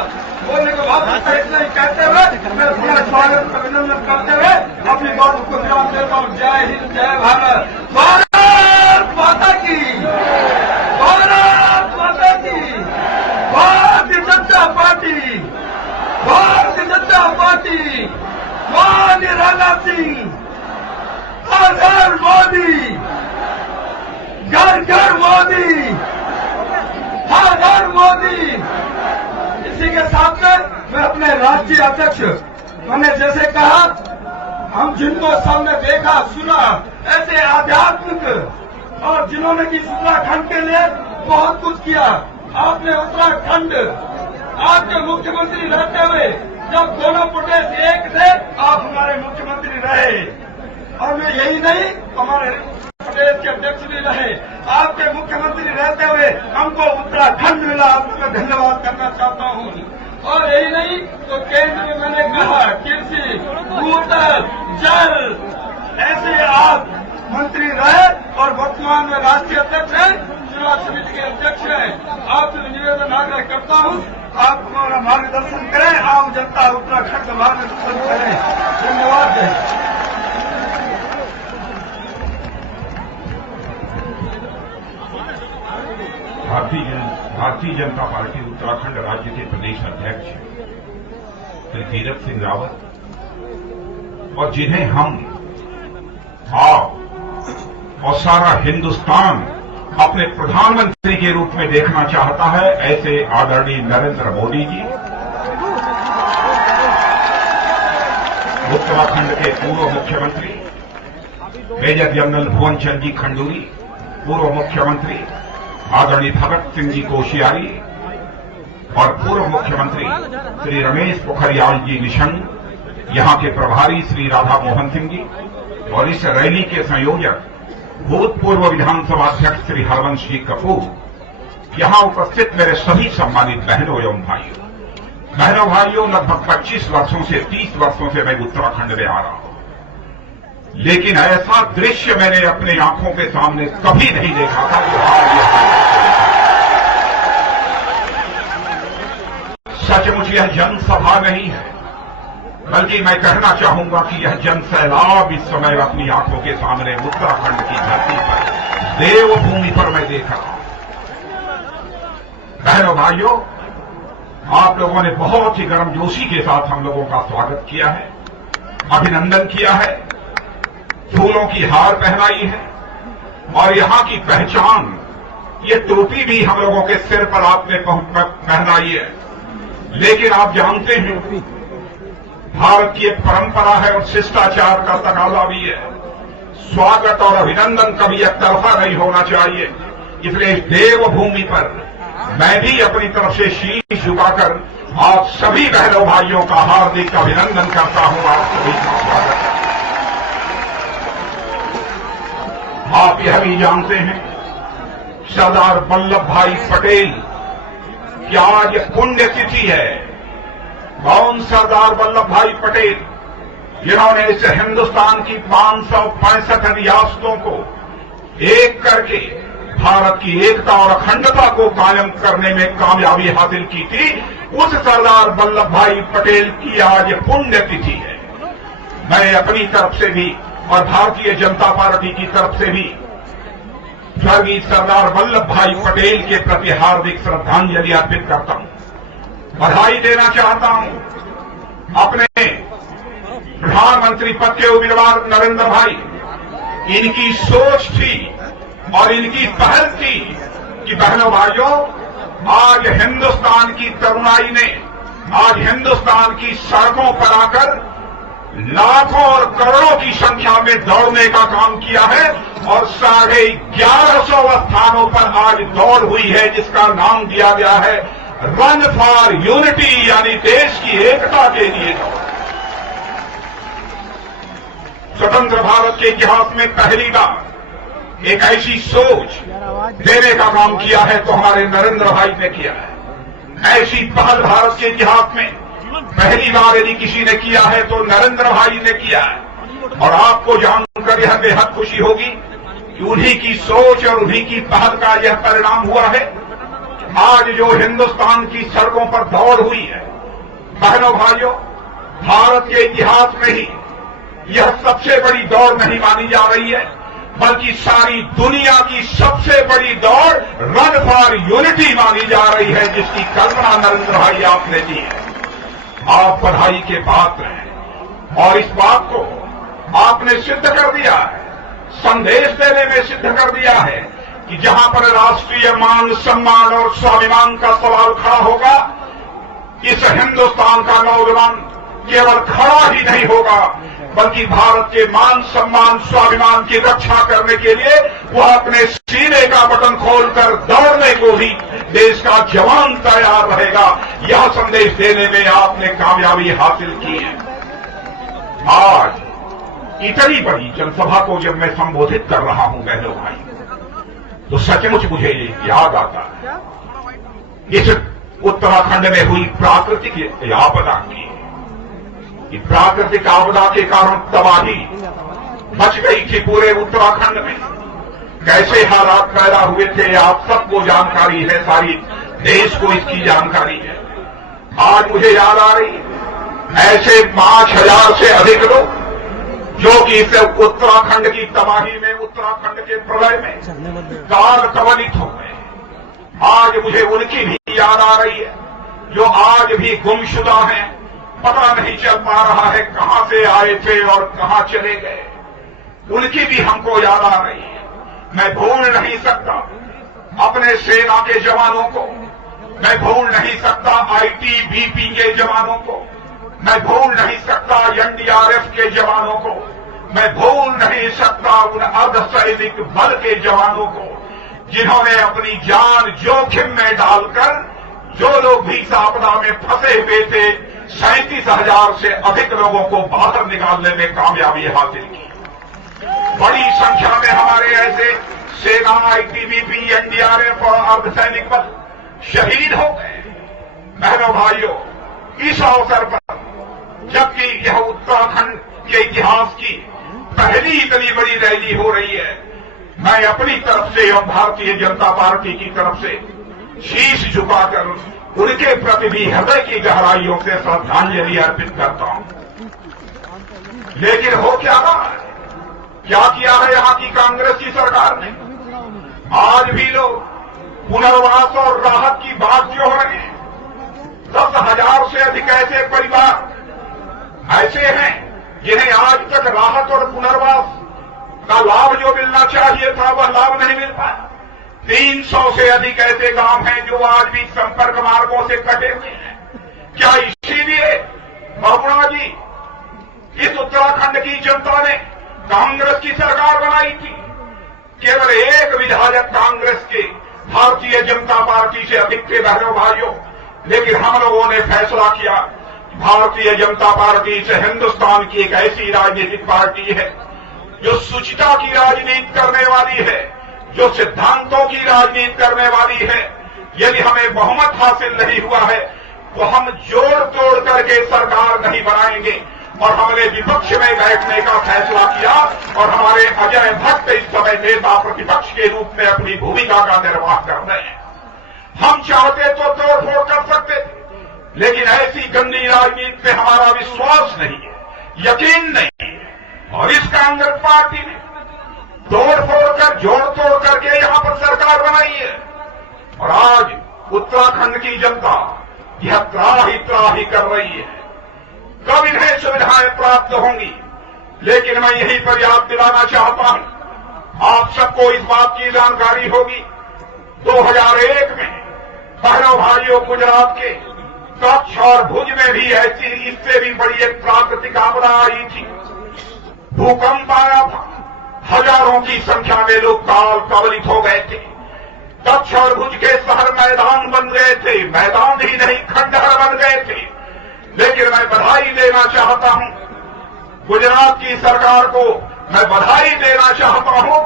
बोलने के बाद इतना ही कहते हुए मैं पूरा स्वागत अभिनंदन करते हुए अपनी बात को विराम देता हूँ। जय हिंद, जय भारत, भारत माता की, भारत माता की, भारतीय जनता पार्टी, भारतीय जनता पार्टी, माननीय राजनाथ सिंह, घर मोदी, घर घर मोदी, हर घर मोदी। इसी के साथ में मैं अपने राष्ट्रीय अध्यक्ष, मैंने जैसे कहा, हम जिनको सबने देखा सुना ऐसे आध्यात्मिक, और जिन्होंने कि उत्तराखंड के लिए बहुत कुछ किया। आपने उत्तराखंड, आपके मुख्यमंत्री रहते हुए जब दोनों प्रदेश एक थे, आप हमारे मुख्यमंत्री रहे, और मैं यही नहीं हमारे प्रदेश के अध्यक्ष भी रहे। आपके मुख्यमंत्री रहते हुए हमको उत्तराखंड मिला, आपको मैं धन्यवाद करना चाहता हूँ। और यही नहीं तो केंद्र में मैंने कहा कृषि, भूतल, जल, ऐसे आप मंत्री रहे, और वर्तमान में राष्ट्रीय अध्यक्ष हैं, चुनाव समिति के अध्यक्ष हैं। आपसे निवेदन आग्रह करता हूँ, आप हमारा मार्गदर्शन करें, आम जनता उत्तराखंड का मार्गदर्शन करें। धन्यवाद। भारतीय जनता पार्टी उत्तराखंड राज्य के प्रदेश अध्यक्ष श्री तीरथ सिंह रावत, और जिन्हें हम, आप और सारा हिंदुस्तान अपने प्रधानमंत्री के रूप में देखना चाहता है, ऐसे आदरणीय नरेंद्र मोदी जी, उत्तराखंड के पूर्व मुख्यमंत्री मेजर जनरल भुवन चंद जी खंडूरी, पूर्व मुख्यमंत्री आदरणीय भगत सिंह जी कोश्यारी, और पूर्व मुख्यमंत्री श्री रमेश पोखरियाल जी निशंक, यहां के प्रभारी श्री राधा मोहन सिंह जी, और इस रैली के संयोजक भूतपूर्व विधानसभा अध्यक्ष श्री हरवंश जी कपूर, यहां उपस्थित मेरे सभी सम्मानित बहनों एवं भाइयों, बहनों भाइयों, लगभग 25 वर्षों से 30 वर्षों से मैं उत्तराखंड में आ रहा हूं, लेकिन ऐसा दृश्य मैंने अपने आंखों के सामने कभी नहीं देखा था। सचमुच यह जनसभा नहीं है, बल्कि मैं कहना चाहूंगा कि यह जनसैलाब इस समय अपनी आंखों के सामने उत्तराखंड की धरती पर, देवभूमि पर मैं देख रहा हूं। बहनों भाइयों, आप लोगों ने बहुत ही गर्मजोशी के साथ हम लोगों का स्वागत किया है, अभिनंदन किया है, फूलों की हार पहनाई है, और यहां की पहचान, ये टोपी भी हम लोगों के सिर पर आपने पहनाई है। लेकिन आप जानते हैं, भारत की एक परंपरा है और शिष्टाचार का तकाजा भी है, स्वागत और अभिनंदन कभी एक तरफा नहीं होना चाहिए। इसलिए इस देवभूमि पर मैं भी अपनी तरफ से शीश झुकाकर आप सभी बहनों भाइयों का हार्दिक अभिनंदन करता हूं। आप सभी का स्वागत है। आप यह भी जानते हैं, सरदार वल्लभ भाई पटेल की आज पुण्यतिथि है। कौन सरदार वल्लभ भाई पटेल, जिन्होंने इस हिंदुस्तान की 565 रियासतों को एक करके भारत की एकता और अखंडता को कायम करने में कामयाबी हासिल की थी, उस सरदार वल्लभ भाई पटेल की आज पुण्यतिथि है। मैं अपनी तरफ से भी और भारतीय जनता पार्टी की तरफ से भी स्वर्गीय सरदार वल्लभ भाई पटेल के प्रति हार्दिक श्रद्धांजलि अर्पित करता हूं, बधाई देना चाहता हूं। अपने प्रधानमंत्री पद के उम्मीदवार नरेंद्र भाई, इनकी सोच थी और इनकी पहल थी कि बहनों भाइयों, आज हिंदुस्तान की तरुणाई ने आज हिंदुस्तान की सड़कों पर आकर लाखों और करोड़ों की संख्या में दौड़ने का काम किया है, और 1150 स्थानों पर आज दौड़ हुई है, जिसका नाम दिया गया है रन फॉर यूनिटी, यानी देश की एकता के लिए दौड़। स्वतंत्र भारत के इतिहास में पहली बार एक ऐसी सोच देने का काम किया है तो हमारे नरेंद्र भाई ने किया है। ऐसी पहल भारत के इतिहास में पहली बार यदि किसी ने किया है तो नरेंद्र भाई ने किया है। और आपको जानकर यह बेहद खुशी होगी कि उन्हीं की सोच और उन्हीं की पहल का यह परिणाम हुआ है। आज जो हिंदुस्तान की सड़कों पर दौड़ हुई है, बहनों भाइयों, भारत के इतिहास में ही यह सबसे बड़ी दौड़ नहीं मानी जा रही है, बल्कि सारी दुनिया की सबसे बड़ी दौड़ रन फॉर यूनिटी मानी जा रही है, जिसकी कल्पना नरेंद्र भाई आपने दी है। आप बधाई के पात्र हैं और इस बात को आपने सिद्ध कर दिया है, संदेश देने में सिद्ध कर दिया है कि जहां पर राष्ट्रीय मान सम्मान और स्वाभिमान का सवाल खड़ा होगा, इस हिंदुस्तान का नौजवान केवल खड़ा ही नहीं होगा, बल्कि भारत के मान सम्मान स्वाभिमान की रक्षा करने के लिए वह अपने सीने का बटन खोलकर दौड़ने को भी देश का जवान तैयार रहेगा। यह संदेश देने में आपने कामयाबी हासिल की है। आज इतनी बड़ी जनसभा को जब मैं संबोधित कर रहा हूं बहनों भाई, तो सचमुच मुझे याद आता है इस उत्तराखंड में हुई प्राकृतिक आपदा की। प्राकृतिक आपदा के कारण तबाही मच गई थी पूरे उत्तराखंड में। कैसे हालात पैदा हुए थे आप सबको जानकारी है, सारी देश को इसकी जानकारी है। आज मुझे याद आ रही ऐसे 5000 से अधिक लोग जो कि इस उत्तराखंड की तबाही में, उत्तराखंड के प्रलय में काल कवलित हो गए। आज मुझे उनकी भी याद आ रही है जो आज भी गुमशुदा हैं, पता नहीं चल पा रहा है कहां से आए थे और कहां चले गए। उनकी भी हमको याद आ रही है। मैं भूल नहीं सकता अपने सेना के जवानों को, मैं भूल नहीं सकता आईटीबीपी के जवानों को, मैं भूल नहीं सकता एनडीआरएफ के जवानों को, मैं भूल नहीं सकता उन अर्धसैनिक बल के जवानों को जिन्होंने अपनी जान जोखिम में डालकर, जो लोग भी इस आपदा में फंसे हुए थे, 37,000 से अधिक लोगों को बाहर निकालने में कामयाबी हासिल की। बड़ी संख्या में हमारे ऐसे सेना, आईटीबीपी, एनडीआरएफ और अर्धसैनिक बल शहीद हो गए। बहनों भाइयों, इस अवसर पर, जबकि यह उत्तराखंड के इतिहास की पहली इतनी बड़ी रैली हो रही है, मैं अपनी तरफ से और भारतीय जनता पार्टी की तरफ से शीश झुकाकर उनके प्रति भी हृदय की गहराइयों से श्रद्धांजलि अर्पित करता हूं। लेकिन हो क्या रहा है, क्या किया है यहां की कांग्रेस की सरकार ने? आज भी लोग पुनर्वास और राहत की बात जो हो रही है, 10,000 से अधिक ऐसे परिवार ऐसे हैं जिन्हें आज तक राहत और पुनर्वास का लाभ जो मिलना चाहिए था वह लाभ नहीं मिल पाया। 300 से अधिक ऐसे गांव हैं जो आज भी संपर्क मार्गों से कटे हुए हैं। क्या इसीलिए बहुगुणा जी इस उत्तराखंड की जनता ने कांग्रेस की सरकार बनाई थी? केवल एक विधायक कांग्रेस के भारतीय जनता पार्टी से अधिक थे बहनों भाइयों, लेकिन हम लोगों ने फैसला किया भारतीय जनता पार्टी से हिंदुस्तान की एक ऐसी राजनीतिक पार्टी है जो शुचिता की राजनीति करने वाली है, जो सिद्धांतों की राजनीति करने वाली है। यदि हमें बहुमत हासिल नहीं हुआ है तो हम जोड़ तोड़ करके सरकार नहीं बनाएंगे। और हमने विपक्ष में बैठने का फैसला किया और हमारे अजय भट्ट इस समय नेता प्रतिपक्ष के रूप में अपनी भूमिका का निर्वाह कर रहे हैं। हम चाहते तो तोड़फोड़ कर सकते थे, लेकिन ऐसी गंदी राजनीति में हमारा विश्वास नहीं है, यकीन नहीं है। और इस कांग्रेस पार्टी ने तोड़फोड़ कर जोड़ तोड़ करके यहां पर सरकार बनाई है। और आज उत्तराखंड की जनता यह त्राही कर रही है, कब इन्हें सुविधाएं प्राप्त होंगी। लेकिन मैं यहीं पर याद दिलाना चाहता हूं, आप सबको इस बात की जानकारी होगी, 2001 में बहनों भाइयों गुजरात के कच्छ और भुज में भी ऐसी इससे भी बड़ी एक प्राकृतिक आपदा आई थी, भूकंप आया था, हजारों की संख्या में लोग काल कवलित हो गए थे। कच्छ और भुज के शहर मैदान बन गए थे, मैदान ही नहीं खंडहर बन गए थे। लेकिन मैं बधाई देना चाहता हूं गुजरात की सरकार को, मैं बधाई देना चाहता हूं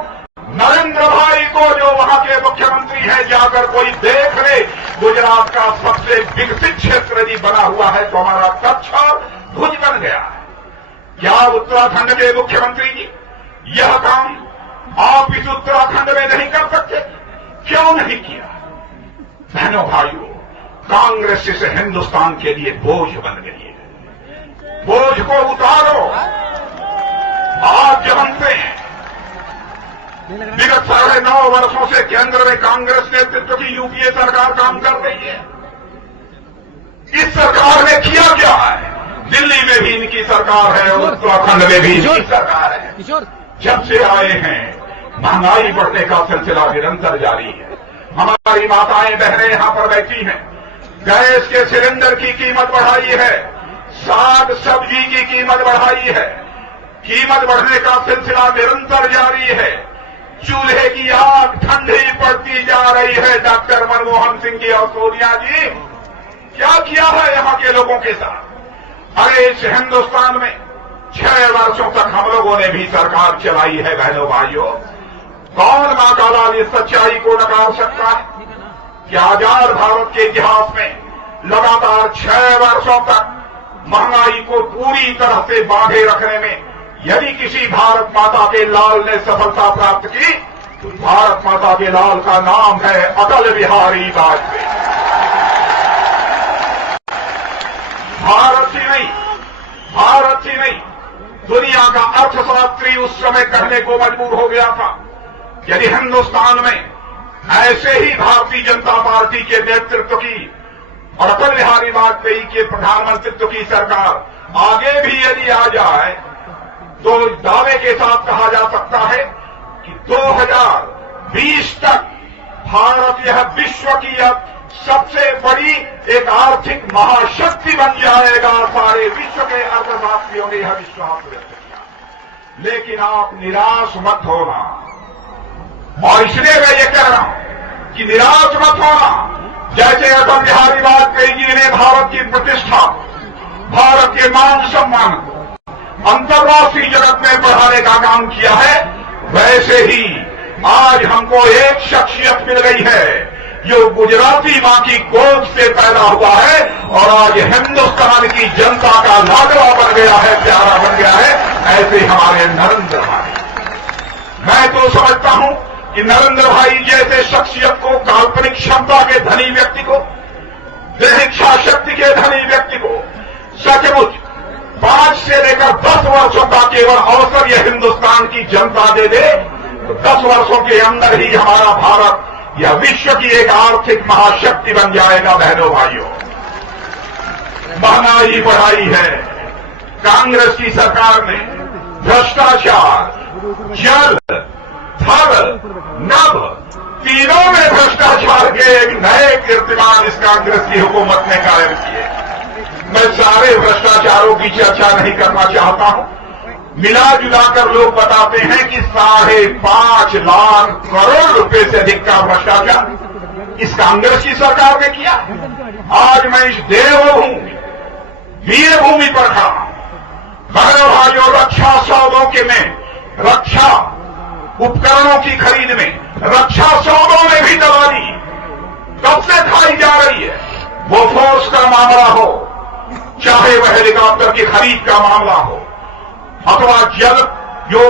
नरेंद्र भाई को जो वहां के मुख्यमंत्री हैं। जाकर कोई देख ले, गुजरात का सबसे विकसित क्षेत्र यदि बना हुआ है तो हमारा कच्छ और भुज बन गया है। क्या उत्तराखंड के मुख्यमंत्री जी यह काम आप इस उत्तराखंड में नहीं कर सकते? क्यों नहीं किया? बहनों भाइयों, कांग्रेस इस हिंदुस्तान के लिए बोझ बन गई है। बोझ को उतारो। आप जानते हैं विगत 9.5 वर्षों से केंद्र में कांग्रेस नेतृत्व की यूपीए सरकार काम कर रही है। इस सरकार ने किया क्या है? दिल्ली में भी इनकी सरकार है, उत्तराखंड में भी इनकी सरकार है। जब से आए हैं महंगाई बढ़ने का सिलसिला निरंतर जारी है। हमारी माताएं बहनें यहां पर बैठी हैं, गैस के सिलेंडर की कीमत बढ़ाई है, साग सब्जी की कीमत बढ़ाई है, कीमत बढ़ने का सिलसिला निरंतर जारी है। चूल्हे की आग ठंडी पड़ती जा रही है। डॉक्टर मनमोहन सिंह जी और सोनिया जी क्या किया है यहां के लोगों के साथ? अरे इस हिंदुस्तान में 6 वर्षों तक हम लोगों ने भी सरकार चलाई है बहनों भाइयों। कौन मां का लाल इस सच्चाई को नकार सकता है कि आजाद भारत के इतिहास में लगातार 6 वर्षों तक महंगाई को पूरी तरह से बांधे रखने में यदि किसी भारत माता के लाल ने सफलता प्राप्त की तो भारत माता के लाल का नाम है अटल बिहारी वाजपेयी। भारत ही नहीं दुनिया का अर्थशास्त्री उस समय कहने को मजबूर हो गया था, यदि हिंदुस्तान में ऐसे ही भारतीय जनता पार्टी के नेतृत्व की और अटल बिहारी वाजपेयी के प्रधानमंत्रित्व की सरकार आगे भी यदि आ जाए तो दावे के साथ कहा जा सकता है कि 2020 तक भारत यह विश्व की अब सबसे बड़ी एक आर्थिक महाशक्ति बन जाएगा। सारे विश्व के अर्थशास्त्रियों ने यह विश्वास व्यक्त किया। लेकिन आप निराश मत होना, और इसलिए मैं ये कह रहा हूं कि निराश मत होना। जैसे अटल बिहारी वाजपेयी जी ने भारत की प्रतिष्ठा, भारत के मान सम्मान को अंतर्राष्ट्रीय जगत में बढ़ाने का काम किया है, वैसे ही आज हमको एक शख्सियत मिल गई है जो गुजराती मां की गोद से पैदा हुआ है और आज हिंदुस्तान की जनता का लाडला बन गया है, प्यारा बन गया है, ऐसे हमारे नरेंद्र भाई। मैं तो समझता हूं कि नरेंद्र भाई जैसे शख्सियत को, काल्पनिक क्षमता के धनी व्यक्ति को, इच्छा शक्ति के धनी व्यक्ति को सचमुच 5 से लेकर 10 वर्षों का केवल अवसर यह हिंदुस्तान की जनता दे दे तो 10 वर्षों के अंदर ही हमारा भारत यह विश्व की एक आर्थिक महाशक्ति बन जाएगा। बहनों भाइयों, महंगाई बढ़ाई है कांग्रेस की सरकार ने, भ्रष्टाचार, जल, थल, नभ, तीनों में भ्रष्टाचार के एक नए कीर्तिमान इस कांग्रेस की हुकूमत ने कायम किए। मैं सारे भ्रष्टाचारों की चर्चा नहीं करना चाहता हूं। मिला जुलाकर लोग बताते हैं कि 5.5 लाख करोड़ रुपए से अधिक का भ्रष्टाचार इस कांग्रेस की सरकार ने किया। आज मैं इस देवभूमि, वीरभूमि पर खड़ा हूं। बहनों भाइयों, रक्षा सौदों के में, रक्षा उपकरणों की खरीद में, रक्षा सौदों में भी दलाली कब से खाई जा रही है। वो फोर्स का मामला हो, चाहे वह हेलीकॉप्टर की खरीद का मामला हो, अथवा जल जो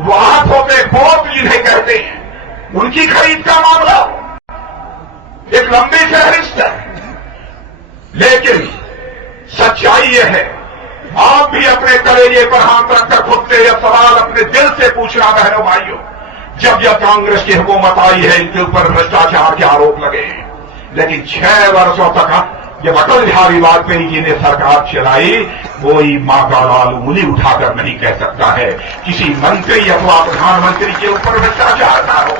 वाहक होते, बोट जिन्हें कहते हैं, उनकी खरीद का मामला हो। एक लंबी फहरिस्त है, लेकिन सच्चाई यह है, आप भी अपने कलेजे पर हाथ रखकर खुद से यह सवाल अपने दिल से पूछना बहनों भाइयों, जब जब कांग्रेस की हुकूमत आई है इनके ऊपर भ्रष्टाचार के आरोप लगे हैं, लेकिन 6 वर्षों तक जब अटल बिहारी वाजपेयी जी ने सरकार चलाई, कोई मां का लाल उंगली उठाकर नहीं कह सकता है किसी मंत्री अथवा प्रधानमंत्री के ऊपर भ्रष्टाचार का आरोप।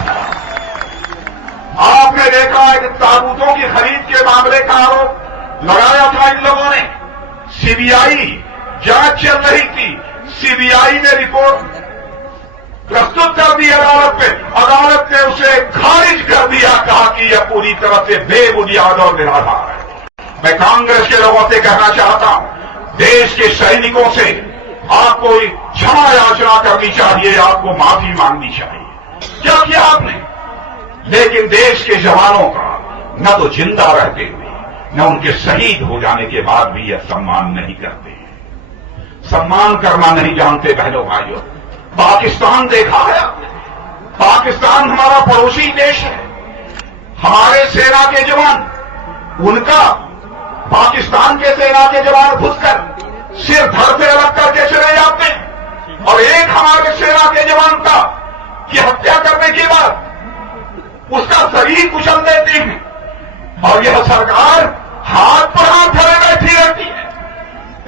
आपने देखा है कि ताबूतों की खरीद के मामले का आरोप लगाया था इन लोगों ने। सीबीआई जांच चल रही थी, सीबीआई ने रिपोर्ट प्रस्तुत कर दी अदालत में, अदालत ने उसे खारिज कर दिया, कहा कि यह पूरी तरह से बेबुनियाद और निराधार है। मैं कांग्रेस के लोगों से कहना चाहता हूं, देश के सैनिकों से आपको क्षमा याचना करनी चाहिए, आपको माफी मांगनी चाहिए। क्या किया आपने? लेकिन देश के जवानों का न तो जिंदा रहते हुए, न उनके शहीद हो जाने के बाद भी यह सम्मान नहीं करते, सम्मान करना नहीं जानते। बहनों भाइयों, पाकिस्तान देखा है आपने, पाकिस्तान हमारा पड़ोसी देश है। हमारे सेना के जवान, उनका पाकिस्तान के सेना के जवान घुसकर सिर धड़ से अलग करके चले जाते हैं, और एक हमारे सेना के जवान का की हत्या करने के बाद उसका शरीर कुचल देते हैं, और यह सरकार हाथ पर हाथ धरे बैठी रहती है।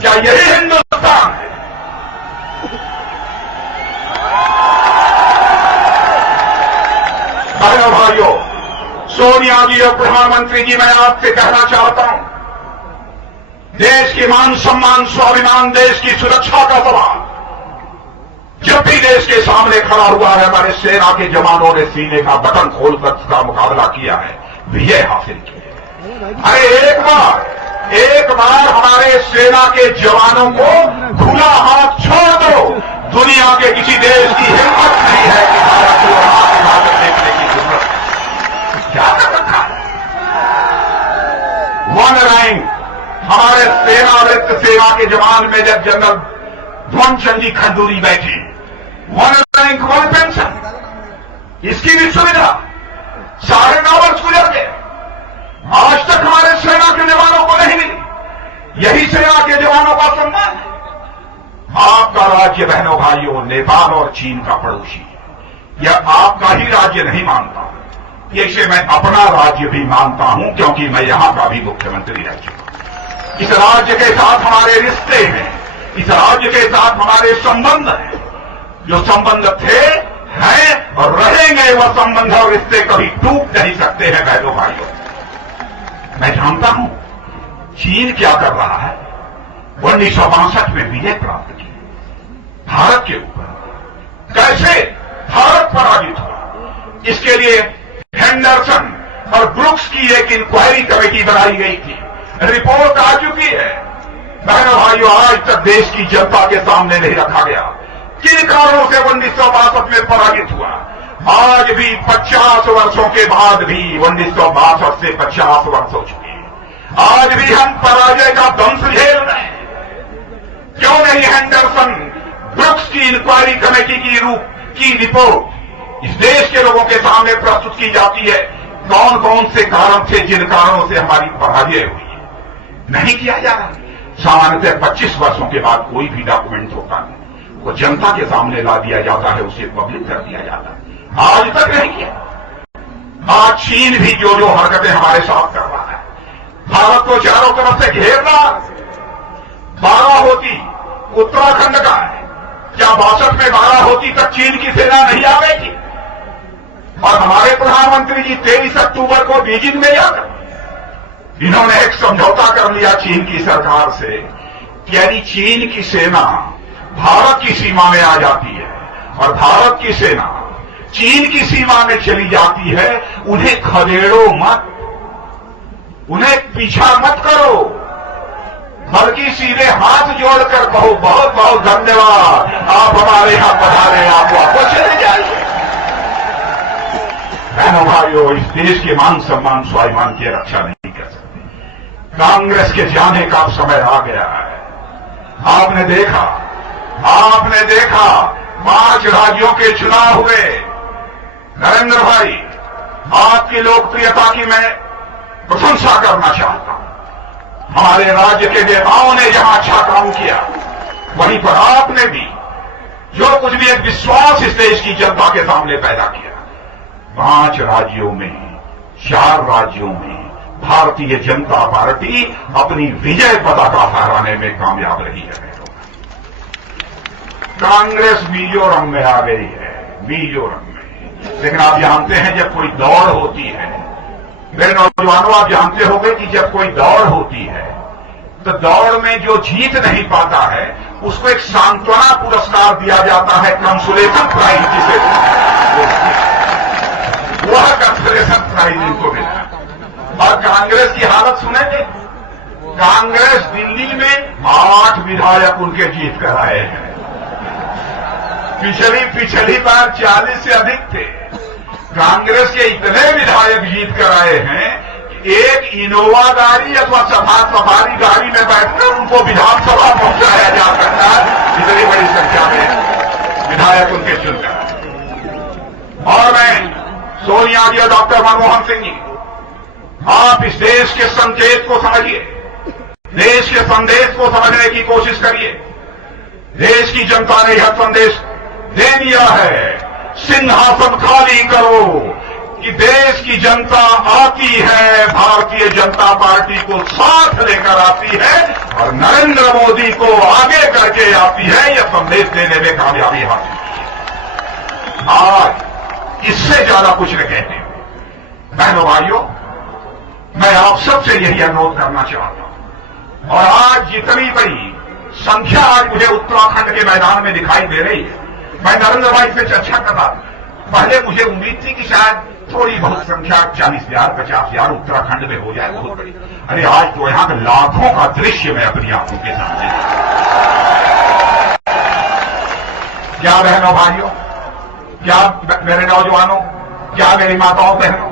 क्या यही हिंदुस्तान है? बहनों भाइयों, सोनिया जी और प्रधानमंत्री जी, मैं आपसे कहना चाहता हूं, देश की मान सम्मान, स्वाभिमान, देश की सुरक्षा का सवाल जब भी देश के सामने खड़ा हुआ है, हमारे सेना के जवानों ने सीने का बटन खोलकर उसका मुकाबला किया है, विजय हासिल की है। अरे एक बार हमारे सेना के जवानों को खुला हाथ छोड़ दो, दुनिया के किसी देश की हिम्मत नहीं है कि भारत को हाथ देखने की जरूरत क्या कर रखा है। वन रैंक हमारे सेना के जवान मेजर जनरल ध्वनचंद जी खंडूरी बैठे, 1 रैंक 1 पेंशन, इसकी भी सुविधा 9.5 वर्ष गुजर गए, आज तक हमारे सेना के जवानों को नहीं मिली। यही सेना के जवानों का सम्मान है। आपका राज्य बहनों भाइयों नेपाल और चीन का पड़ोसी, यह आपका ही राज्य नहीं मानता, इसे मैं अपना राज्य भी मानता हूं, क्योंकि मैं यहां का भी मुख्यमंत्री रह चुका। इस राज्य के साथ हमारे रिश्ते हैं, इस राज्य के साथ हमारे संबंध हैं, जो संबंध थे, हैं और रहेंगे। वह संबंध और रिश्ते कभी टूट नहीं सकते हैं। बहनों भाइयों, मैं जानता हूं चीन क्या कर रहा है। 1962 में विजय प्राप्त की भारत के ऊपर, कैसे भारत पराजित हुआ, इसके लिए हेंडरसन और ब्रुक्स की एक इंक्वायरी कमेटी बनाई गई थी। रिपोर्ट आ चुकी है। बहनों भाइयों, आज तक देश की जनता के सामने नहीं रखा गया किन कारणों से 1962 में पराजित हुआ। आज भी 50 वर्षों के बाद भी 1962 से 50 वर्ष हो चुके हैं, आज भी हम पराजय का दंश झेल रहे हैं। क्यों नहीं हेंडरसन ब्रुक्स की इंक्वायरी कमेटी की रिपोर्ट इस देश के लोगों के सामने प्रस्तुत की जाती है? कौन कौन से कारण थे जिन कारणों से हमारी पराजय हुई है? नहीं किया जा रहा। सामान्यतः 25 वर्षों के बाद कोई भी डॉक्यूमेंट होता है वो जनता के सामने ला दिया जाता है, उसे पब्लिक कर दिया जाता है। आज तक नहीं किया। आज चीन भी जो जो हरकतें हमारे साथ कर रहा है, भारत को चारों तरफ से घेर रहा। बाराहोती उत्तराखंड का है, क्या 62 में बाराहोती तक चीन की सेना नहीं आ गई थी? और हमारे प्रधानमंत्री जी 23 अक्टूबर को बीजिंग में जाकर इन्होंने एक समझौता कर लिया चीन की सरकार से कि यदि चीन की सेना भारत की सीमा में आ जाती है और भारत की सेना चीन की सीमा में चली जाती है, उन्हें खदेड़ो मत, उन्हें पीछा मत करो, बल्कि सीधे हाथ जोड़कर कहो बहुत बहुत धन्यवाद, आप हमारे यहां पधारे, आप वापस चले जाइए। बहनों भाइयों, इस देश के मान सम्मान स्वाभिमान की रक्षा नहीं कर सकते। कांग्रेस के जाने का समय आ गया है। आपने देखा 5 राज्यों के चुनाव हुए। नरेंद्र भाई, आपकी लोकप्रियता की मैं प्रशंसा करना चाहता हूं। हमारे राज्य के नेताओं ने जहां अच्छा काम किया, वहीं पर आपने भी जो कुछ भी एक विश्वास इस देश की जनता के सामने पैदा किया। 5 राज्यों में 4 राज्यों में भारतीय जनता पार्टी अपनी विजय पताका फहराने में कामयाब रही है। कांग्रेस मिजोरम में आ गई है, मिजोरम में। लेकिन आप जानते हैं जब कोई दौड़ होती है, मेरे नौजवानों, आप जानते होंगे कि जब कोई दौड़ होती है तो दौड़ में जो जीत नहीं पाता है उसको एक सांत्वना पुरस्कार दिया जाता है, कंसोलेशन प्राइज जिसे, वह कंसोलेशन प्राइज इनको मिला। और कांग्रेस की हालत सुनेंगे, कांग्रेस दिल्ली में 8 विधायक उनके जीत कर आए हैं। पिछली बार 40 से अधिक थे। कांग्रेस के इतने विधायक जीत कर आए हैं कि एक इनोवा गाड़ी अथवा सफारी गाड़ी में बैठकर उनको विधानसभा पहुंचाया जा सकता है, इतनी बड़ी संख्या में विधायक उनके चुनकर आए। और मैं सोनिया जी और डॉक्टर मनमोहन सिंह जी, आप इस देश के संकेत को समझिए, देश के संदेश को समझने की कोशिश करिए। देश की जनता ने यह संदेश दे दिया है, सिंहासन खाली करो, कि देश की जनता आती है, भारतीय जनता पार्टी को साथ लेकर आती है और नरेंद्र मोदी को आगे करके आती है। यह संदेश देने में कामयाबी हासिल की। आज इससे ज्यादा कुछ न कहते हुए, बहनों भाइयों, मैं आप सबसे यही अनुरोध करना चाहता हूं। और आज जितनी बड़ी संख्या आज मुझे उत्तराखंड के मैदान में दिखाई दे रही है, मैं नरेंद्र भाई से चर्चा कर रहा था। पहले मुझे उम्मीद थी कि शायद थोड़ी बहुत संख्या 40,000 50,000 उत्तराखंड में हो जाए, बहुत बड़ी। अरे आज तो यहां के लाखों का दृश्य मैं अपनी आंखों के सामने। क्या बहनों भाइयों, क्या मेरे नौजवानों, क्या मेरी माताओं बहनों,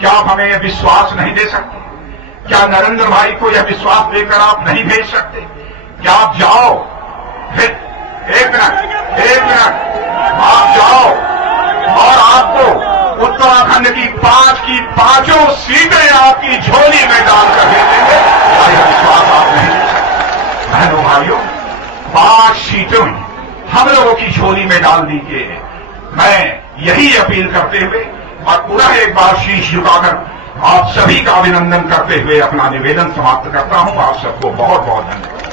क्या आप हमें यह विश्वास नहीं दे सकते? क्या नरेंद्र भाई को यह विश्वास देकर आप नहीं भेज सकते? क्या आप जाओ, फिर एक मिनट, आप जाओ और आपको उत्तराखंड की 5 की 5 सीटें आपकी झोली में डालकर दे देंगे। क्या यह विश्वास आप नहीं दे सकते? बहनों भाइयों, 5 सीटें हम लोगों की झोली में डाल दीजिए। मैं यही अपील करते हुए और पुनः एक बार शीश झुकाकर आप सभी का अभिनंदन करते हुए अपना निवेदन समाप्त करता हूं। आप सबको बहुत बहुत धन्यवाद।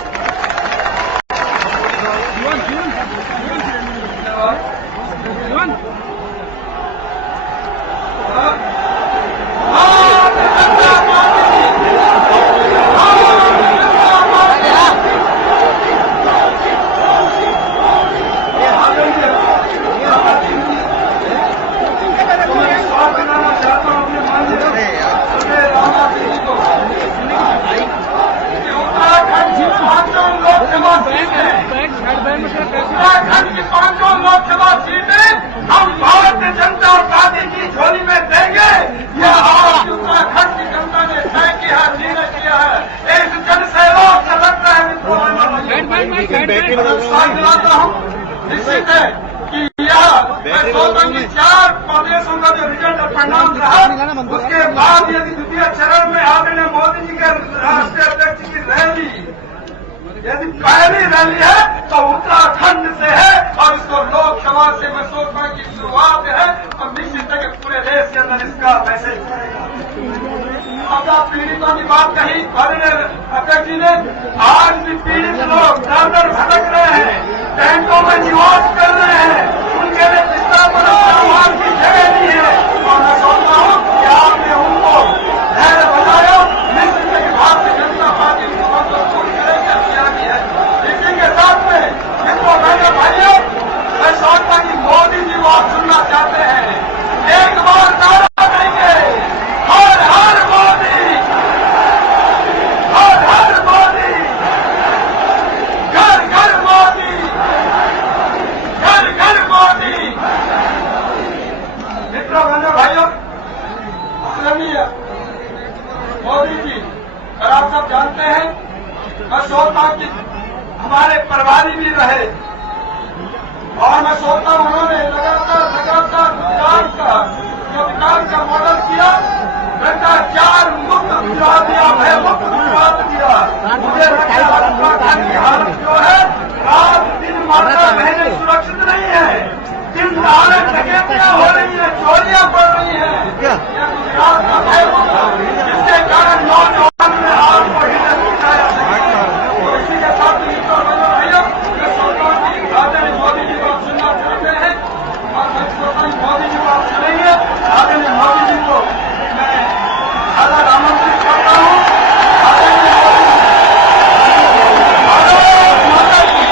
उत्तराखंड की 5 लोकसभा सीटें हम भारत भारतीय जनता पार्टी की झोली में देंगे, यह आज उत्तराखंड की जनता ने तय किया, निर्णय किया है। इस जनसहयोग से लगता है मित्रों, विश्वास दिलाता हूँ निश्चित है कि यह मैं सोचता हूँ कि 4 प्रदेशों का जो रिजल्ट परिणाम रहा, उसके बाद यदि द्वितीय चरण में आदरणीय मोदी जी के राष्ट्रीय अध्यक्ष की रैली यदि पहली रैली है तो उत्तराखंड से है, और इसको लोकसभा से मैं सोचता हूँ कि शुरुआत है, और निश्चित है कि पूरे देश के अंदर इसका मैसेज करेगा। आपका पीड़ितों की बात कही आदरणीय अध्यक्ष जी ने, आज भी पीड़ित लोग दर दर भटक रहे हैं, टेंटों में निवास कर रहे हैं, उनके लिए बिस्तर पर वहां की जगह नहीं है, और मैं सोचता हूँ कि आपने उनको धैर्य बताया। निश्चित है कि भारतीय जनता पार्टी पूरी करेगी, किया भी है। इसी के साथ में मित्रों बहनों भाइयों, मैं सोचता कि मोदी जी को आप सुनना चाहते हैं, एक बार नारा देंगे, हर हर मोदी, हर हर मोदी, घर घर मोदी, घर घर मोदी। मित्रों बहनों भाइयों, आदरणीय मोदी जी, और आप सब जानते हैं, मैं सोचता हूं कि हमारे प्रभारी भी रहे, और मैं सोचता हूं उन्होंने लगातार गुजरात का जो विकास का मॉडल किया, भ्रष्टाचार मुक्त गुजरात दिया, भय मुक्त गुजरात दिया। मुझे लगता है उत्तराखंड की हालत जो है, रात दिन माता बहनें सुरक्षित नहीं है, दिन दहाड़े डकैतियां हो रही है, चोरियां बढ़ रही है, यह गुजरात का भय मुक्त, जिसके कारण नौजवान ने आज को हिलत दिखाया। तो इसी के साथ मित्रों भाइयों, मैं सोचता हूँ कि आदरणीय मोदी जी को आप सुनना चाहते हैं, और मैं सोचता हूँ मोदी जी को आप सुनेंगे। आदरणीय मोदी जी को मैं अलग आमंत्रित करता हूँ। आदरणीय मोदी जी, भारत माता की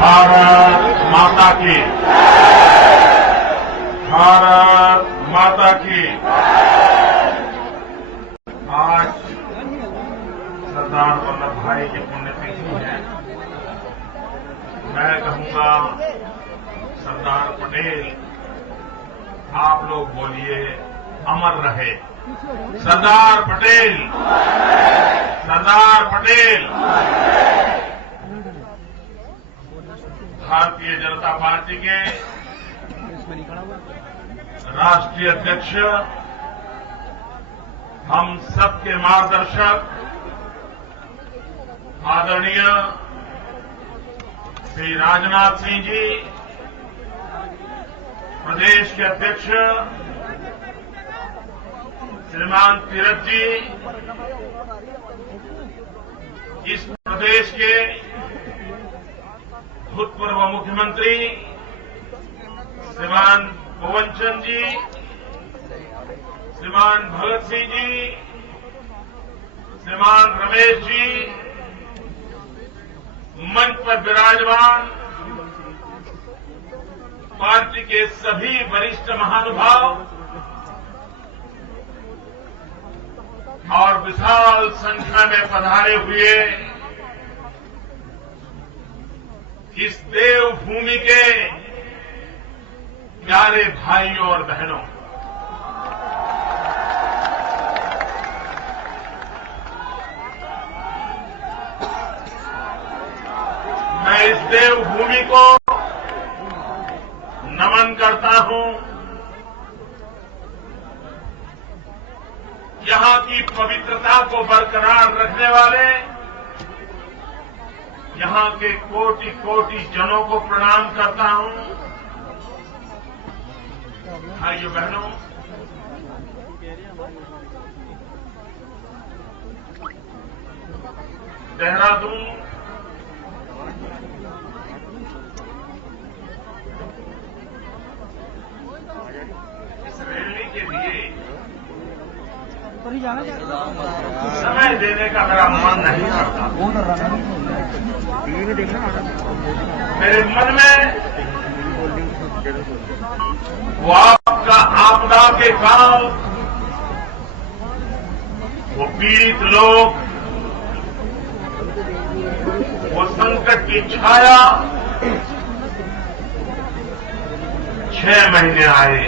भारत माता की, भारत माता की। आज सरदार वल्लभ भाई की पुण्यतिथि है। मैं कहूंगा सरदार पटेल, आप लोग बोलिए अमर रहे। सरदार पटेल, सरदार पटेल। भारतीय जनता पार्टी के राष्ट्रीय अध्यक्ष, हम सबके मार्गदर्शक आदरणीय श्री राजनाथ सिंह जी, प्रदेश के अध्यक्ष श्रीमान तीरथ जी, इस प्रदेश के भूतपूर्व मुख्यमंत्री श्रीमान पवन चंद जी, श्रीमान भगत सिंह जी, श्रीमान रमेश जी, मंच पर विराजमान पार्टी के सभी वरिष्ठ महानुभाव और विशाल संख्या में पधारे हुए इस देवभूमि के प्यारे भाइयों और बहनों, मैं इस देवभूमि को नमन करता हूं। यहां की पवित्रता को बरकरार रखने वाले यहां के कोटि कोटि जनों को प्रणाम करता हूं। भाइयों बहनों, देहरादून इस रैली के लिए समय देने का मेरा मन नहीं करता। मेरे मन में वो आपका आपदा के काल, वो पीड़ित लोग, वो संकट की छाया 6 महीने आए,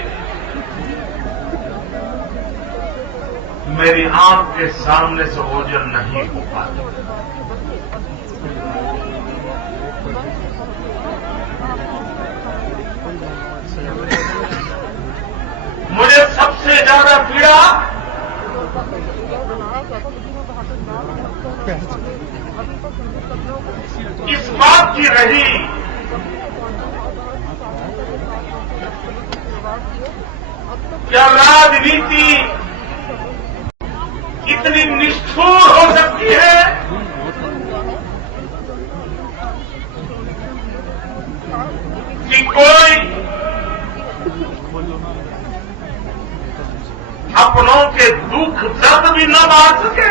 मेरी आंख के सामने से ओझल नहीं हो पाता। मुझे सबसे ज्यादा पीड़ा इस बात की रही क्या राजनीति इतनी निष्ठुर हो सकती है कि कोई अपनों के दुख दर्द भी न बांट सके।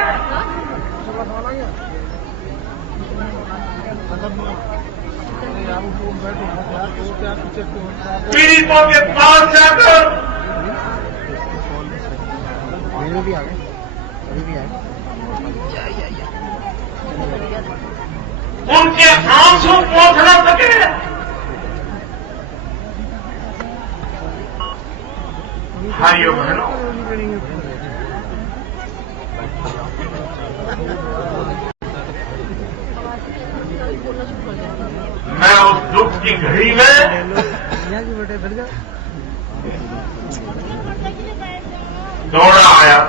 पीड़ितों के पास जाकर उनके आंसू पोंछ न सके। भाइयों बहनों, मैं उस दुख की घड़ी में दौड़ा आया,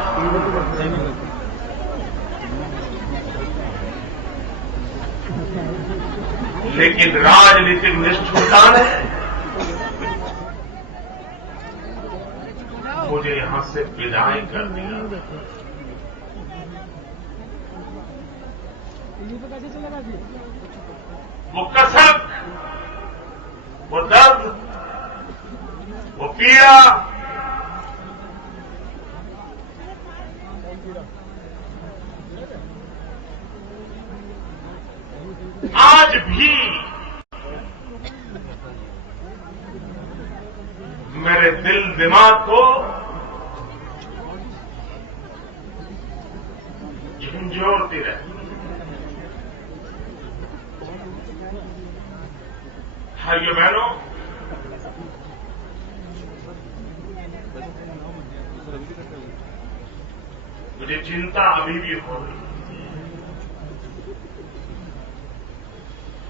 लेकिन राजनीतिक निष्ठुरता ने मुझे यहां से विदाई कर दिया। वो कसक, वो दर्द, वो पीड़ा आज भी मेरे दिल दिमाग को झंझोड़ती रहती। भाइयों बहनों, मुझे चिंता अभी भी हो रही है।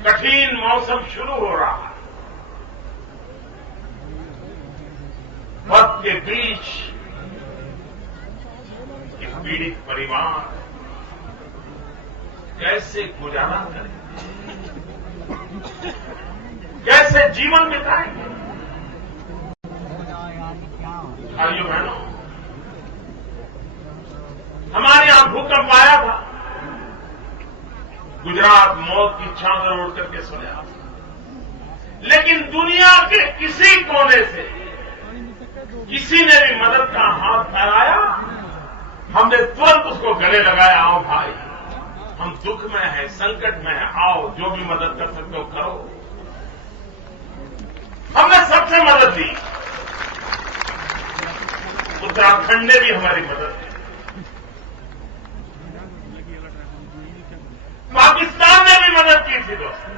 कठिन मौसम शुरू हो रहा है। वक्त के बीच एक पीड़ित परिवार कैसे गुजारा करेंगे, कैसे जीवन बिताएंगे। भाइयों बहनों, हमारे यहां भूकंप आया था, गुजरात मौत की चादर ओढ़ करके सोया, लेकिन दुनिया के किसी कोने से किसी ने भी मदद का हाथ फैलाया, हमने तुरंत उसको गले लगाया। आओ भाई, हम दुख में हैं, संकट में हैं, आओ जो भी मदद कर सकते हो करो। हमने सबसे मदद दी। उत्तराखंड ने भी हमारी मदद की, पाकिस्तान ने भी मदद की थी दोस्तों,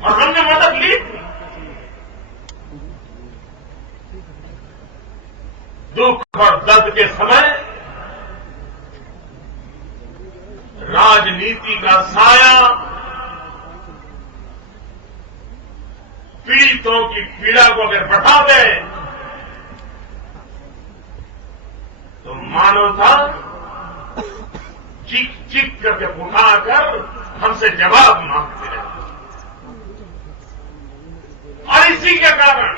और हमने मदद ली थी। दुख और दर्द के समय राजनीति का साया पीड़ितों की पीड़ा को अगर बढ़ा दे तो मानवता चीख चीख करके पुकारकर हमसे जवाब मांगते रहे। और इसी के कारण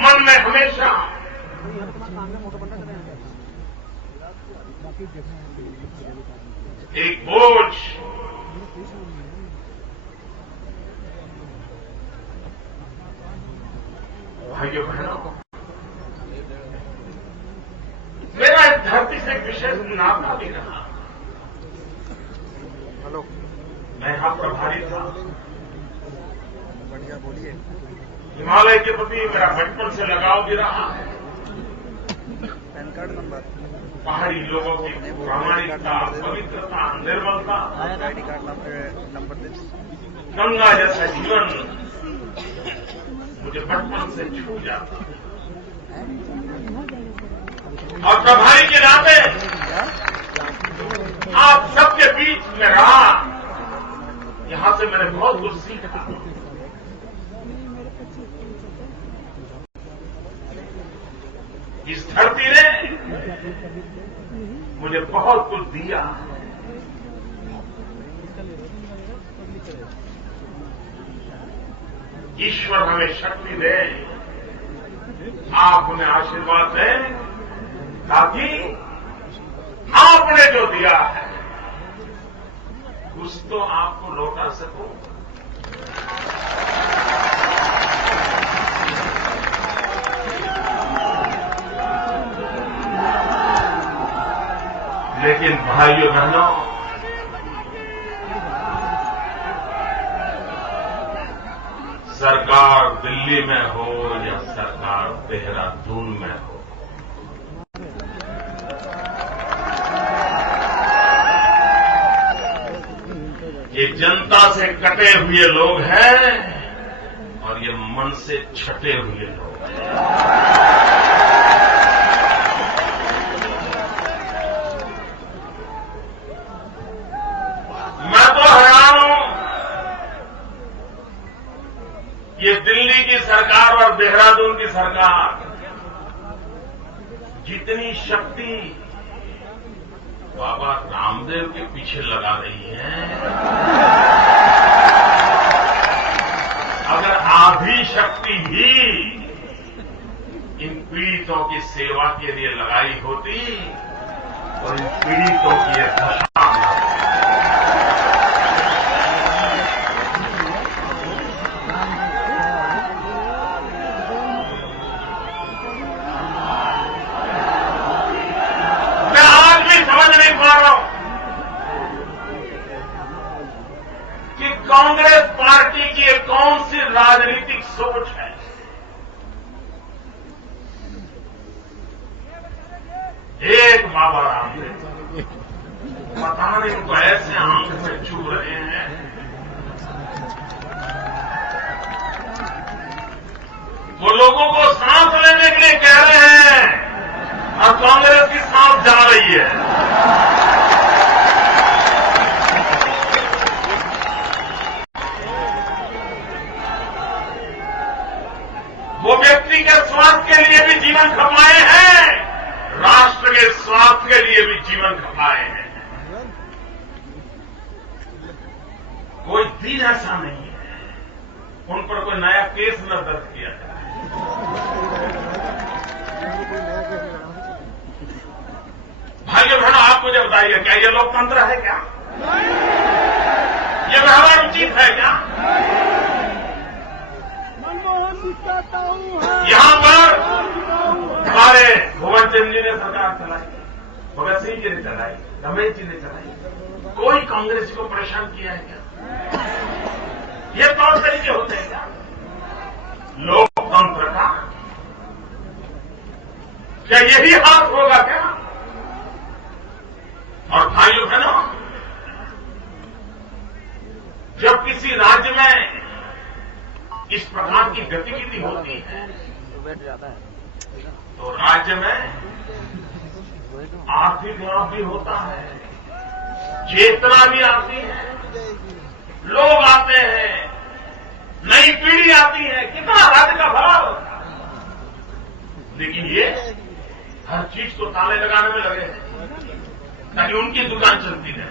मन में हमेशा एक बोझ, नाता भी रहा। हेलो, मैं यहां प्रभारी था। बढ़िया बोलिए। हिमालय के प्रति मेरा बचपन से लगाव भी रहा है। पैन कार्ड नंबर, पहाड़ी लोगों की प्रामाणिकता, पवित्रता, निर्मलता, आईडी कार्ड नंबर दे। गंगा जैसा जीवन मुझे बचपन से छू जाता है। और प्रभारी के नाते आप सबके बीच में रहा, यहां से मैंने बहुत कुछ सीखा। इस धरती ने मुझे बहुत कुछ दिया। ईश्वर हमें शक्ति दे, आप उन्हें आशीर्वाद दें, ताकि आपने जो दिया है कुछ तो आपको लौटा सकूं। लेकिन भाइयों बहनों, सरकार दिल्ली में हो या सरकार देहरादून में हो, ये जनता से कटे हुए लोग हैं और ये मन से छटे हुए लोग हैं। मैं तो हैरान हूं, ये दिल्ली की सरकार और देहरादून की सरकार जितनी शक्ति बाबा रामदेव के पीछे लगा रही है, अगर आधी शक्ति ही इन पीड़ितों की सेवा के लिए लगाई होती तो इन पीड़ितों की यह दशा न होती। कि कांग्रेस पार्टी की एक कौन सी राजनीतिक सोच है। एक बाबा रामदेव पता नहीं उनको ऐसे आंख में छू रहे हैं, वो लोगों को सांस लेने के लिए कह रहे हैं और कांग्रेस की सांस जा रही है। वो व्यक्ति के स्वास्थ्य के लिए भी जीवन खपाए हैं, राष्ट्र के स्वास्थ्य के लिए भी जीवन खपाए हैं। कोई दिन ऐसा नहीं है उन पर कोई नया केस न दर्ज किया जाए। भाइयों बहनों, आप मुझे बताइए, क्या ये लोकतंत्र है? क्या ये व्यवहार उचित है? क्या यहां पर हमारे भुवन चंद जी ने सरकार चलाई, भगत सिंह जी ने चलाई, रमेश जी ने चलाई, कोई कांग्रेस को परेशान किया है क्या? ये तौर तरीके होते हैं क्या लोकतंत्र का? क्या यही हाथ होगा क्या? और भाइयों बहनों, जब किसी राज्य में इस प्रकार की गतिविधि होती है तो राज्य में आर्थिक लाभ भी होता है, चेतना भी आती है, लोग आते हैं, नई पीढ़ी आती है, कितना राज्य का भला होता है। लेकिन ये हर चीज को ताले लगाने में लगे हैं ताकि उनकी दुकान चलती रहे।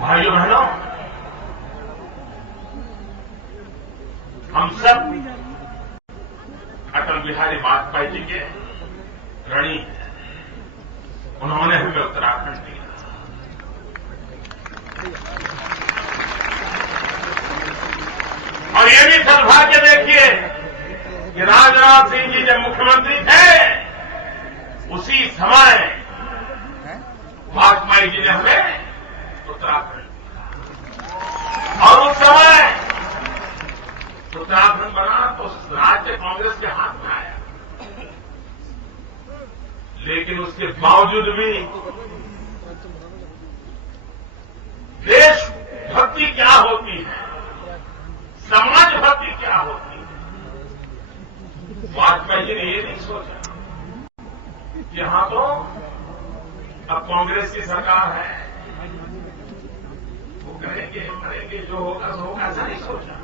भाइयों बहनों, हम सब अटल बिहारी वाजपेयी जी के ऋणी हैं। उन्होंने हमें उत्तराखंड दिया। और ये भी सद्भाग्य देखिए कि राजनाथ सिंह जी जब मुख्यमंत्री थे उसी समय हैं? वाजपेयी जी ने हमें उत्तराखंड दिया। और उस समय उत्तराखंड बना तो राज्य कांग्रेस के हाथ में आया, लेकिन उसके बावजूद भी देशभक्ति क्या होती है, समाज भक्ति क्या होती है, वाजपेयी जी ने ये नहीं सोचा। यहां तो अब कांग्रेस की सरकार है, वो करेंगे जो होगा सो होगा, ऐसा नहीं सोचा।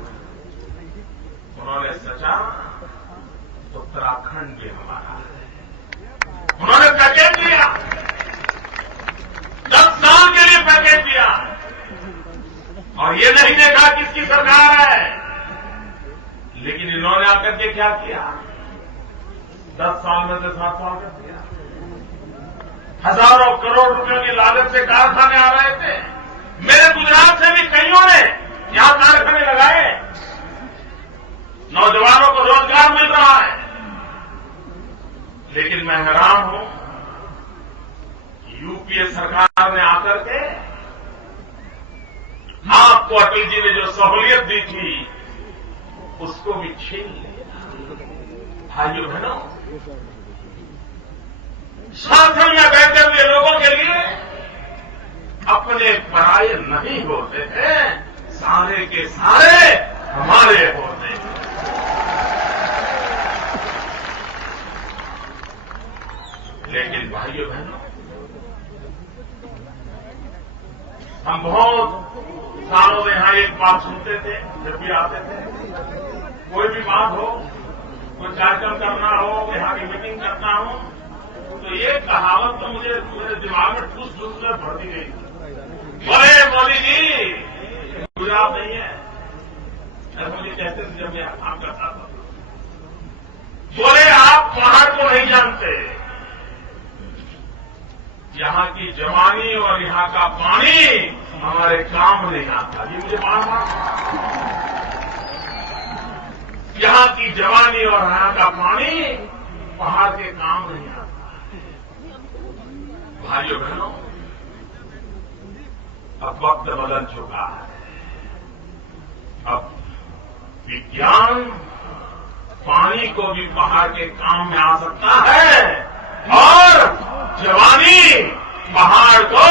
उन्होंने सोचा उत्तराखंड भी हमारा है। उन्होंने पैकेज दिया, 10 साल के लिए पैकेज दिया, और ये नहीं देखा किसकी सरकार है। लेकिन इन्होंने आकर के क्या किया, 10 साल में से 7 साल कर दिया। हजारों करोड़ रुपयों की लागत से कारखाने आ रहे थे। मेरे गुजरात से भी कईयों ने यहां कारखाने लगाए, नौजवानों को रोजगार मिल रहा है। लेकिन मैं हैरान हूं, यूपीए सरकार ने आकर के आपको अटल जी ने जो सहूलियत दी थी उसको भी छीन लिया। भाइयों बहनों, शासन में बैठे हुए लोगों के लिए अपने पराये नहीं होते हैं, सारे के सारे हमारे होते हैं। लेकिन भाइयों बहनों, हम बहुत सालों में यहां एक बात सुनते थे, जब भी आते थे, कोई भी बात हो, कोई कार्यक्रम करना हो, यहां की मीटिंग करना हो, तो ये कहावत तो मुझे मेरे दिमाग में ठूस ठूस में भरती गई। बोले मोदी जी गुजरात नहीं है, ऐसा मुझे कहते थे जब मैं काम करता था। बोले आप पहाड़ को नहीं जानते, यहां की जवानी और यहां का पानी हमारे काम नहीं आता। ये मुझे बार-बार, यहां की जवानी और यहां का पानी पहाड़ के काम नहीं आता। भाइयों बहनों, अब वक्त बदल चुका है। अब विज्ञान पानी को भी पहाड़ के काम में आ सकता है, और जवानी पहाड़ को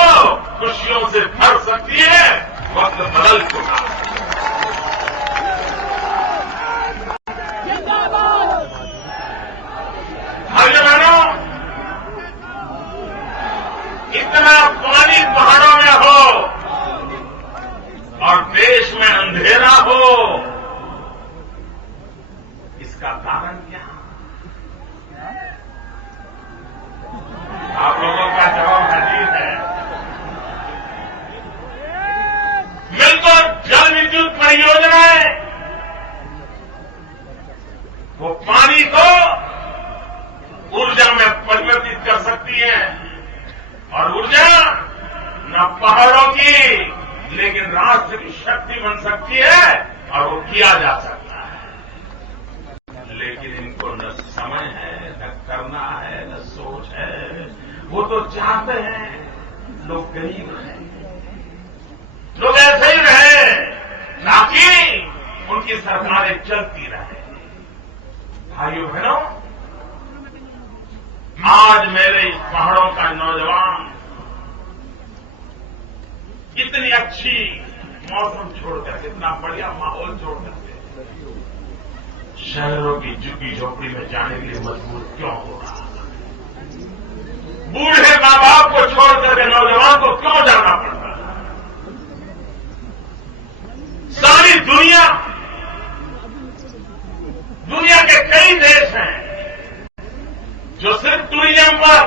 खुशियों से भर सकती है। वक्त बदल चुका है। भाइयों बहनों, इतना पानी पहाड़ों में हो और देश में अंधेरा हो, इसका कारण क्या? आप लोगों का जवाब अजीब है। मिलकर जल विद्युत परियोजनाएं वो पानी को ऊर्जा में परिवर्तित कर सकती है, और ऊर्जा न पहाड़ों की लेकिन राष्ट्र की शक्ति बन सकती है, और वो किया जा सकता है। लेकिन इनको न समय है, न करना है, न सोच है। वो तो चाहते हैं लोग गरीब रहें, लोग ऐसे ही रहे, ताकि उनकी सरकारें चलती रहें। भाइयों बहनों, आज मेरे इस पहाड़ों का नौजवान इतनी अच्छी मौसम छोड़कर, इतना बढ़िया माहौल छोड़कर शहरों की झुग्गी झोपड़ी में जाने के लिए मजबूर क्यों हो रहा? बूढ़े मां बाप को छोड़कर के नौजवान को क्यों जाना पड़ता है? सारी दुनिया के कई देश हैं जो सिर्फ टूरिज्म पर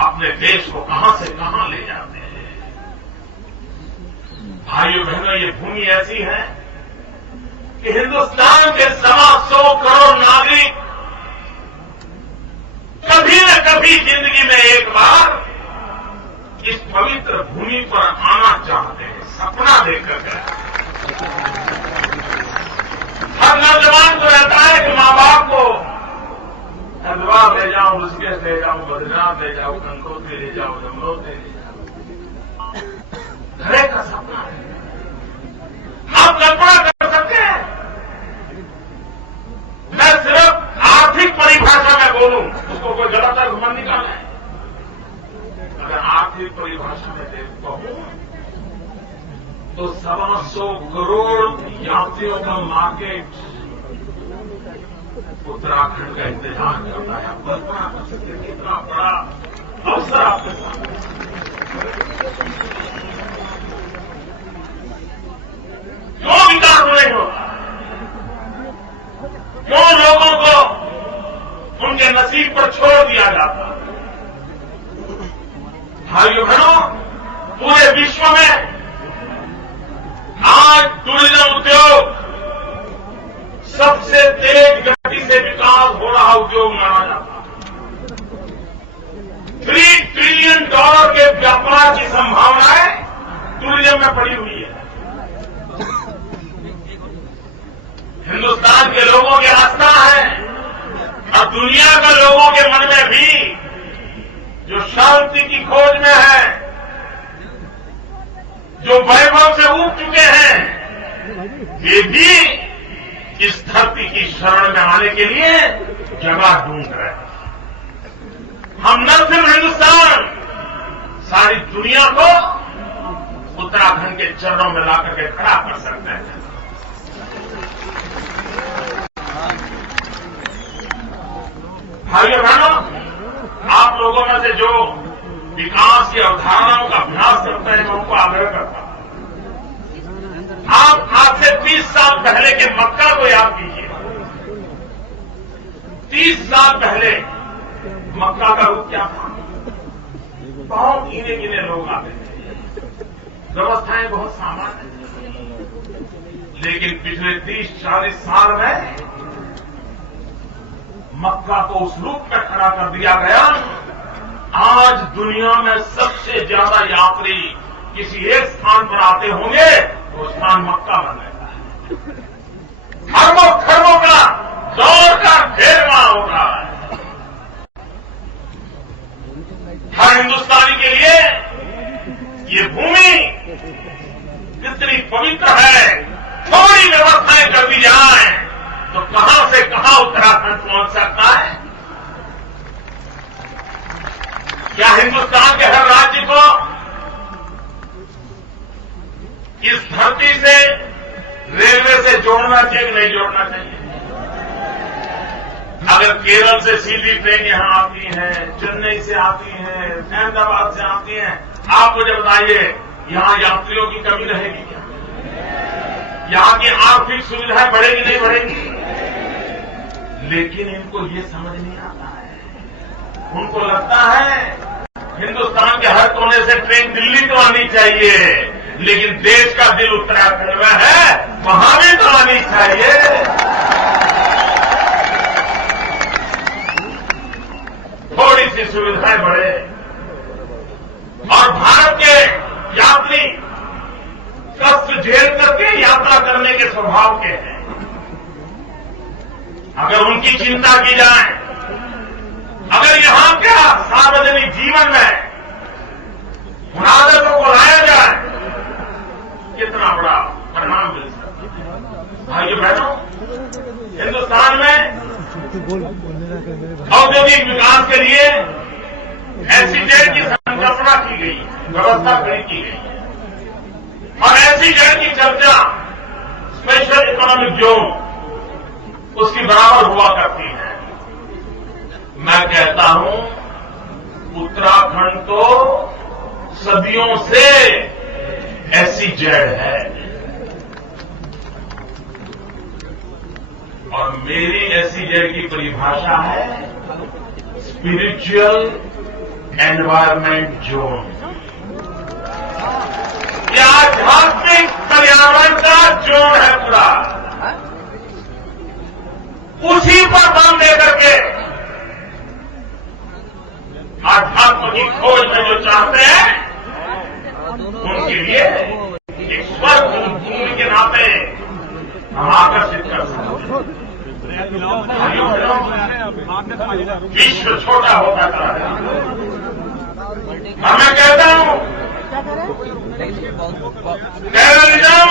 अपने देश को कहां से कहां ले जाते हैं। भाइयों बहनों, ये भूमि ऐसी है कि हिंदुस्तान के 125 करोड़ नागरिक कभी न कभी जिंदगी में एक बार इस पवित्र भूमि पर आना चाहते हैं, सपना देखकर गए। हर नौजवान को रहता है कि मां जाऊं, ऋषिकेश ले जाऊं, बद्रीनाथ ले जाऊं, गंगोत्री ले जाऊं, यमुनोत्री ले जाऊं, हर एक का सपना है। आप कल्पना कर सकते हैं, मैं सिर्फ आर्थिक परिभाषा में बोलूं, उसको कोई गलत अर्थ मत निकाले। अगर आर्थिक परिभाषा में देखता हूं तो 125 करोड़ यात्रियों का मार्केट उत्तराखंड का इंतजार करता है। आप कल्पना कर सकते हैं कितना बड़ा अवसर आपके सामने। क्यों विकास नहीं होता? क्यों लोगों को उनके नसीब पर छोड़ दिया जाता? भाइयों बहनों, पूरे विश्व में आज टूरिज्म उद्योग सबसे तेज गति से विकास हो रहा उद्योग माना जाता है। $3 ट्रिलियन के व्यापार की संभावनाएं टूरिज्म में पड़ी हुई है। हिंदुस्तान के लोगों की आस्था है और दुनिया के लोगों के मन में भी जो शांति की खोज में है, जो वैभव से ऊब चुके हैं, वे भी इस धरती की शरण में आने के लिए जगह ढूंढ रहे हैं। हम न सिर्फ हिंदुस्तान, सारी दुनिया को उत्तराखंड के चरणों में लाकर के खड़ा कर सकते हैं। भाइयों बहनों, आप लोगों में से जो विकास की अवधारणाओं का अभ्यास करते हैं, मैं उनको आग्रह करता हूं, आप आज से 30 साल पहले के मक्का को याद कीजिए। 30 साल पहले मक्का का रूप क्या था? बहुत गिने गिने लोग आते थे, व्यवस्थाएं बहुत सामान्य थी। लेकिन पिछले 30-40 साल में मक्का को उस रूप में खड़ा कर दिया गया। आज दुनिया में सबसे ज्यादा यात्री किसी एक स्थान पर आते होंगे, वो स्थान मक्का बन गया है। खरबों खरबों का दौर का ढेर वहां हो रहा है। हर हिंदुस्तानी के लिए ये भूमि कितनी पवित्र है। थोड़ी व्यवस्थाएं कर दी जाए तो कहां से कहां उत्तराखंड पहुंच सकता है। क्या हिंदुस्तान के हर राज्य को इस धरती से रेलवे से जोड़ना चाहिए कि नहीं जोड़ना चाहिए? अगर केरल से सीधी ट्रेन यहां आती है, चेन्नई से आती है, अहमदाबाद से आती है, आप मुझे बताइए, यहां यात्रियों की कमी रहेगी क्या? यहां की आर्थिक सुविधाएं बढ़ेगी नहीं बढ़ेगी? लेकिन इनको ये समझ नहीं आता है। उनको लगता है हिंदुस्तान के हर कोने से ट्रेन दिल्ली तो आनी चाहिए, लेकिन देश का दिल उत्तराखंड में है, वहां भी तो आनी चाहिए। थोड़ी सी सुविधाएं बढ़े और भारत के यात्री कष्ट झेल करके यात्रा करने के स्वभाव के हैं। अगर उनकी चिंता की जाए, अगर यहां के सार्वजनिक जीवन में उन आदतों को लाया जाए, कितना बड़ा परिणाम मिल सकता है। भाइयों बहनों, हिंदुस्तान में औद्योगिक विकास के लिए एसईजेड की संकल्पना की गई, व्यवस्था खड़ी की गई और एसईजेड की चर्चा स्पेशल इकोनॉमिक जोन उसकी बराबर हुआ करती है। मैं कहता हूं, उत्तराखंड तो सदियों से एसईजेड है और मेरी एसईजेड की परिभाषा है स्पिरिचुअल एनवायरमेंट जोन। यह आध्यात्मिक पर्यावरण का जोन है पूरा। उसी पर बल देकर के आध्यात्म की खोज में जो चाहते हैं, उनके लिए एक स्वर्ग भूमि के नाते हम आकर्षित कर सकते हैं। विश्व छोटा होता चला जाता है। और मैं कहता हूं टेररिज्म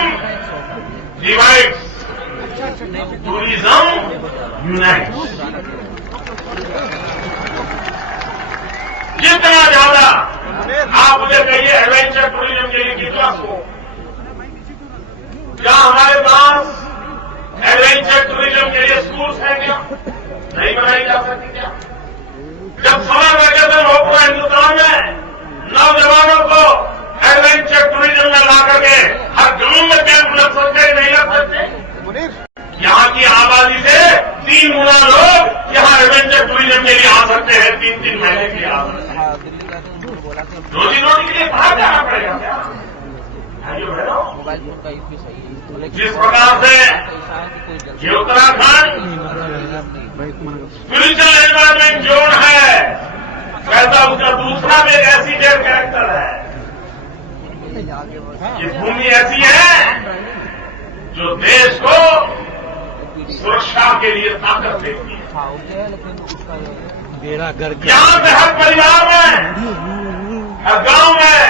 डिवाइड्स, टूरिज्म यूनाइट्स। जितना ज्यादा आप मुझे कहिए एडवेंचर टूरिज्म के लिए कितना स्कोप, क्या हमारे पास एडवेंचर टूरिज्म के लिए स्कूल्स हैं क्या? नहीं बनाई जा सकती क्या? जब समर वैकेशन हो पूरा हिंदुस्तान में, नौजवानों को एडवेंचर टूरिज्म में ला करके हर गांव में कैंप लग सकते हैं, नहीं लग सकते? यहां की आबादी से 3 गुना लोग यहां एडवेंचर टूरिज्म के लिए आ सकते हैं, 3-3 महीने के लिए आ सकते हैं। रोजी रोटी के लिए बाहर जाना पड़ेगा क्या? जिस प्रकार से ये उत्तराखंड स्पिरिचुअल एनवायरमेंट जोन है, वैसा उसका दूसरा भी एक ऐसी कैरेक्टर है। ये भूमि ऐसी है जो देश को सुरक्षा के लिए ताकत देती है। यहां से हर परिवार में, हर गांव में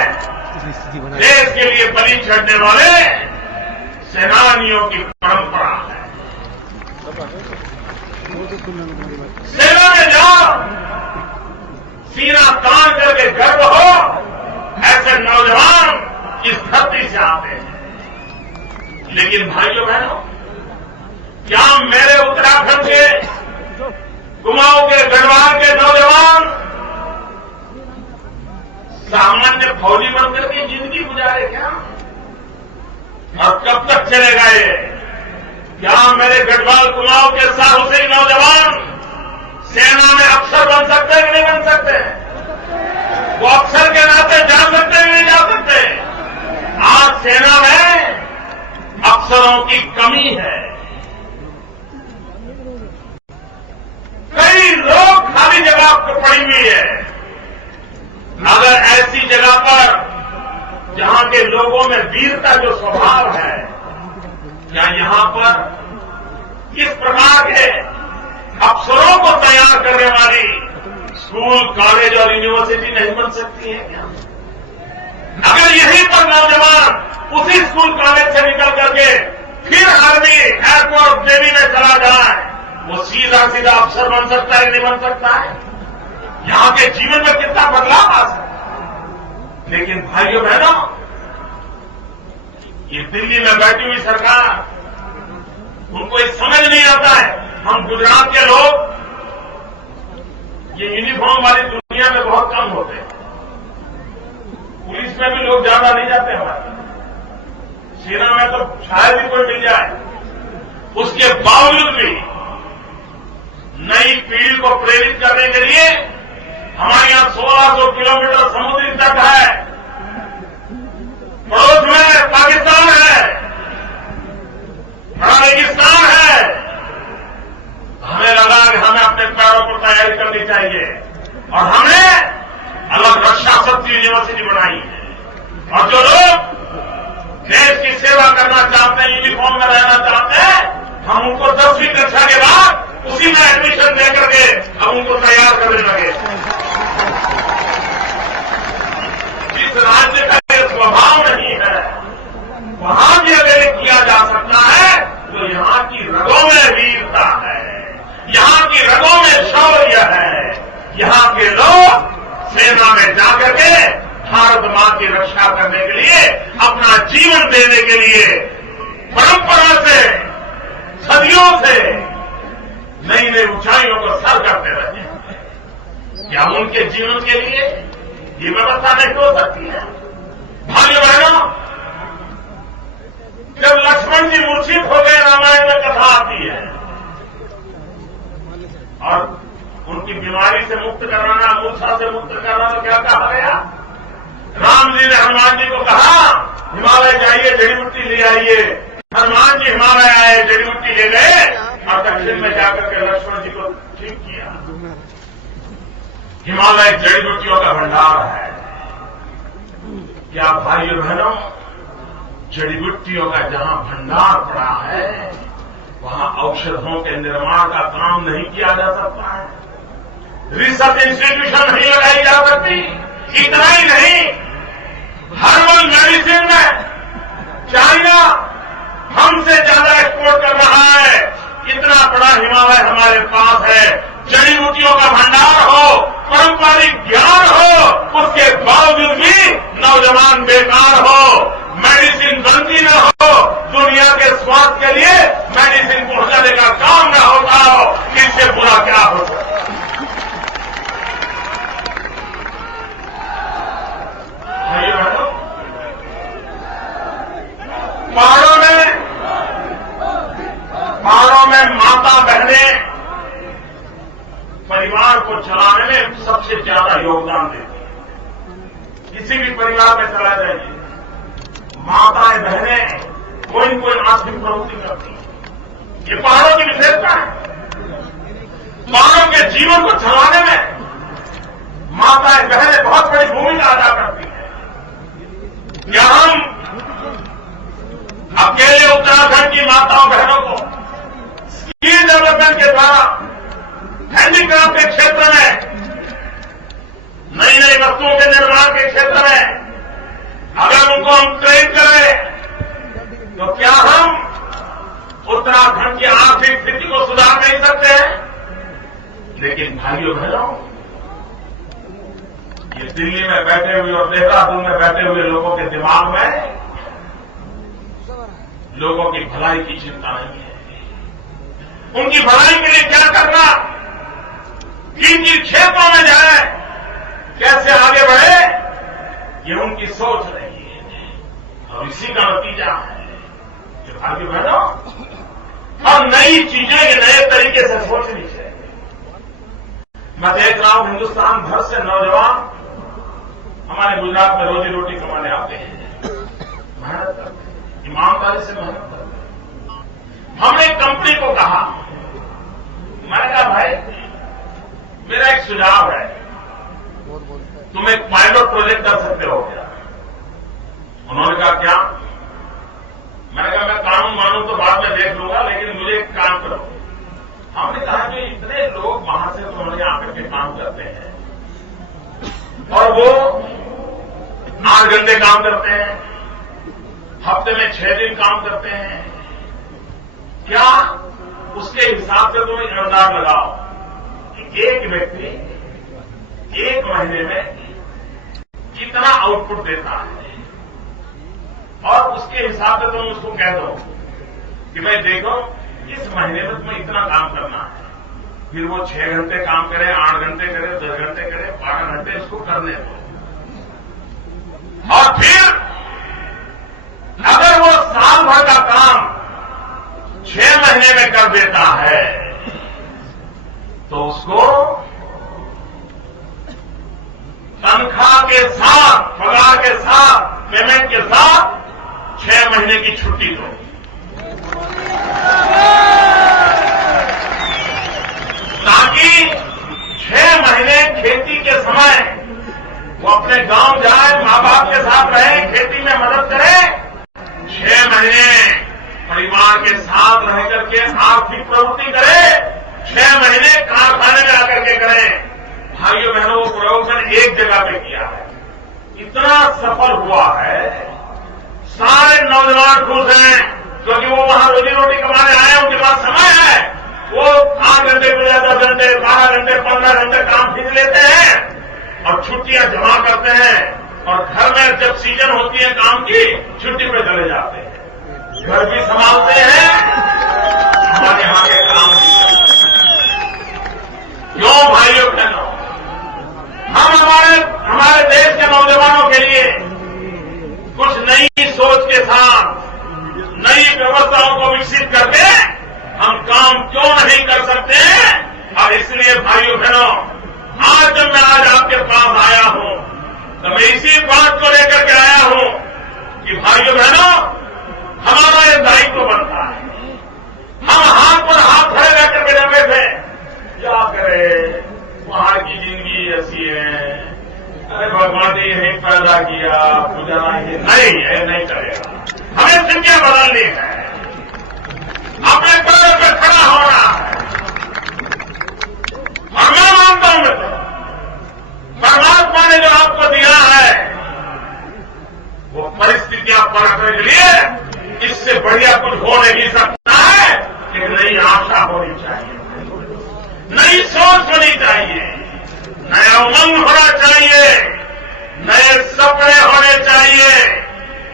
देश के लिए बलि चढ़ने वाले सेनानियों की परंपरा है। सेना में जाओ, सीना तान करके गर्व हो, ऐसे नौजवान इस धरती से आते हैं। लेकिन भाइयों बहनों, क्या मेरे उत्तराखंड के, कुमाऊं के, गढ़वाल के नौजवान सामान्य फौजी बनकर के जिंदगी गुजारे क्या? और कब तक चलेगा ये? क्या मेरे गढ़वाल कुमाऊं के साहू से नौजवान सेना में अफसर बन सकते हैं कि नहीं बन सकते? वो अफसर के नाते जा सकते हैं कि नहीं जा सकते? आज सेना में अफसरों की कमी है। कई लोग खाली जगह पड़ी हुई है। अगर ऐसी जगह पर जहां के लोगों में वीरता जो स्वभाव है, क्या यहां पर किस प्रकार के अफसरों को तैयार करने वाली स्कूल, कॉलेज और यूनिवर्सिटी नहीं बन सकती है क्या? अगर यहीं पर नौजवान उसी स्कूल, कॉलेज से निकल करके फिर आर्मी, एयरफोर्स, नेवी में चला जाए, वो सीधा सीधा अफसर बन सकता है कि नहीं बन सकता है? यहां के जीवन में कितना बदलाव आ सकता है। लेकिन भाइयों बहनों, ये दिल्ली में बैठी हुई सरकार, उनको ये समझ नहीं आता है। हम गुजरात के लोग ये यूनिफॉर्म वाली दुनिया में बहुत कम होते हैं। पुलिस में भी लोग ज्यादा नहीं जाते हमारे, सेना में तो शायद ही कोई मिल जाए। उसके बावजूद भी नई पीढ़ी को प्रेरित करने के लिए हमारे यहां 1600 किलोमीटर समुद्री तट है, पड़ोस में पाकिस्तान है, बड़ा रेगिस्तान है। हमें लगा कि हमें अपने पैरों पर तैयारी करनी चाहिए और हमने अलग रक्षा शक्ति यूनिवर्सिटी बनाई है। और जो लोग देश की सेवा करना चाहते हैं, यूनिफॉर्म में रहना चाहते हैं, हम उनको 10वीं कक्षा के बाद उसी में एडमिशन देकर के हम उनको तैयार करने लगे। जिस राज्य का ये स्वभाव नहीं है, वहां भी अगर किया जा सकता है तो यहां की रगों में वीरता है, यहां की रगों में शौर्य है। यहां के लोग सेना में जाकर के भारत मां की रक्षा करने के लिए, अपना जीवन देने के लिए परंपरा से, सदियों से नई नई ऊंचाइयों को सर करते रहे। क्या उनके जीवन के लिए ये व्यवस्था नहीं हो सकती है? भाइयों बहनों, जब लक्ष्मण जी मूर्छित हो गए, रामायण में कथा आती है, और उनकी बीमारी से मुक्त कराना, मूर्छा से मुक्त कराना, क्या कहा गया? राम जी ने हनुमान जी को कहा, हिमालय जाइए, जड़ी बूटी ले आइए। हनुमान जी हिमालय आए, जड़ी बूटी ले गए और दक्षिण में जाकर के लक्ष्मण जी को ठीक किया। हिमालय जड़ी बूटियों का भंडार है। क्या भाइयों बहनों, जड़ी बूटियों का जहां भंडार पड़ा है, वहां औषधों के निर्माण का काम नहीं किया जा सकता है? रिसर्च इंस्टीट्यूशन नहीं लगाई जा सकती। इतना ही नहीं, हर्बल मेडिसिन में चाइना हमसे ज्यादा एक्सपोर्ट कर रहा है। इतना बड़ा हिमालय हमारे पास है। जड़ी बूटियों का भंडार हो, पारंपरिक ज्ञान हो, उसके बावजूद भी नौजवान बेकार हो, मेडिसिन बनती न हो, दुनिया के स्वास्थ्य के लिए मेडिसिन पहुंचाने का काम न होता हो, इससे बुरा क्या हो सकता है? पहाड़ों में माता बहनें परिवार को चलाने में सबसे ज्यादा योगदान देती हैं। किसी भी परिवार में चला जाइए, माताएं बहनें कोई न कोई आर्थिक प्रवृत्ति करती हैं। ये पहाड़ों की विशेषता है। पहाड़ों के जीवन को चलाने में माताएं बहनें बहुत बड़ी भूमिका अदा करती हैं। क्या हम अकेले उत्तराखंड की माताओं बहनों को स्किल डेवलपमेंट के द्वारा हैंडीक्राफ्ट के क्षेत्र में, नई नई वस्तुओं के निर्माण के क्षेत्र में अगर उनको हम ट्रेन करें तो क्या हम उत्तराखंड की आर्थिक स्थिति को सुधार नहीं सकते हैं? लेकिन भाइयों बहनों, ये दिल्ली में बैठे हुए और देहरादून में बैठे हुए लोगों के दिमाग में लोगों की भलाई की चिंता नहीं है। उनकी भलाई के लिए क्या करना, किन किन क्षेत्रों में जाए, कैसे आगे बढ़े, ये उनकी सोच नहीं है। और इसी का नतीजा है कि भाइयों बहनों, और नई चीजें नए तरीके से सोचनी चाहिए। मैं देख रहा हूं हिंदुस्तान भर से नौजवान हमारे गुजरात में रोजी रोटी कमाने आते हैं, मेहनत करते हैं, ईमानदारी से मेहनत करते हैं। हमने एक कंपनी को कहा, मैंने कहा भाई मेरा एक सुझाव है, तुम एक पायलट प्रोजेक्ट कर सकते हो क्या? उन्होंने कहा क्या? मैंने कहा मैं कानून मानूं तो बाद में देख लूंगा, लेकिन मुझे एक काम करो। हमने कहा कि इतने लोग वहां से तुम्हारे आकर के काम करते हैं और वो 8 घंटे काम करते हैं, हफ्ते में 6 दिन काम करते हैं, क्या उसके हिसाब से तुम अंदाज लगाओ कि एक व्यक्ति 1 महीने में कितना आउटपुट देता है, और उसके हिसाब से तुम उसको कह दो कि भाई देखो इस महीने में तुम्हें इतना काम करना है। फिर वो 6 घंटे काम करे, 8 घंटे करे, 10 घंटे करे, 12 घंटे उसको करने दो। और फिर अगर वो साल भर का काम 6 महीने में कर देता है तो उसको तनख्वाह के साथ, पगार के साथ, पेमेंट के साथ 6 महीने की छुट्टी दो। ताकि 6 महीने खेती के समय वो अपने गांव जाए, मां बाप के साथ रहे, खेती में मदद करे, 6 महीने परिवार के साथ रह करके आर्थिक प्रवृत्ति करे, 6 महीने कारखाने में आकर के करें। भाइयों बहनों, वो प्रयोग मैंने एक जगह पे किया है, इतना सफल हुआ है, सारे नौजवान खुश हैं, क्योंकि वो वहां रोजी रोटी कमाने आए हैं, उनके पास समय है, वो 8 घंटे के बजाय 10 घंटे, 12 घंटे, 15 घंटे काम खींच लेते हैं और छुट्टियां जमा करते हैं, और घर में जब सीजन होती है काम की, छुट्टी पे चले जाते हैं, घर भी संभालते हैं, हमारे यहाँ के काम भी करते हैं। क्यों भाइयों बहनों, हम हमारे देश के नौजवानों के लिए कुछ नई सोच के साथ नई व्यवस्थाओं को विकसित करके हम काम क्यों नहीं कर सकते? और इसलिए भाइयों बहनों, आज जब मैं आज आपके पास आया हूं तो मैं इसी बात को लेकर के आया हूं कि भाइयों बहनों, हमारा ये दायित्व बनता है। हम हाथ पर हाथ खड़े रहकर के जमे थे, क्या करें, वहां की जिंदगी ऐसी है, अरे भगवान ने यही पैदा किया, गुजारा ये नहीं करेगा। हमें जिंदगियां बदलनी है, अपने पैरों पर खड़ा होना है, और मैं मानता हूं उमंग होना चाहिए, नए सपने होने चाहिए,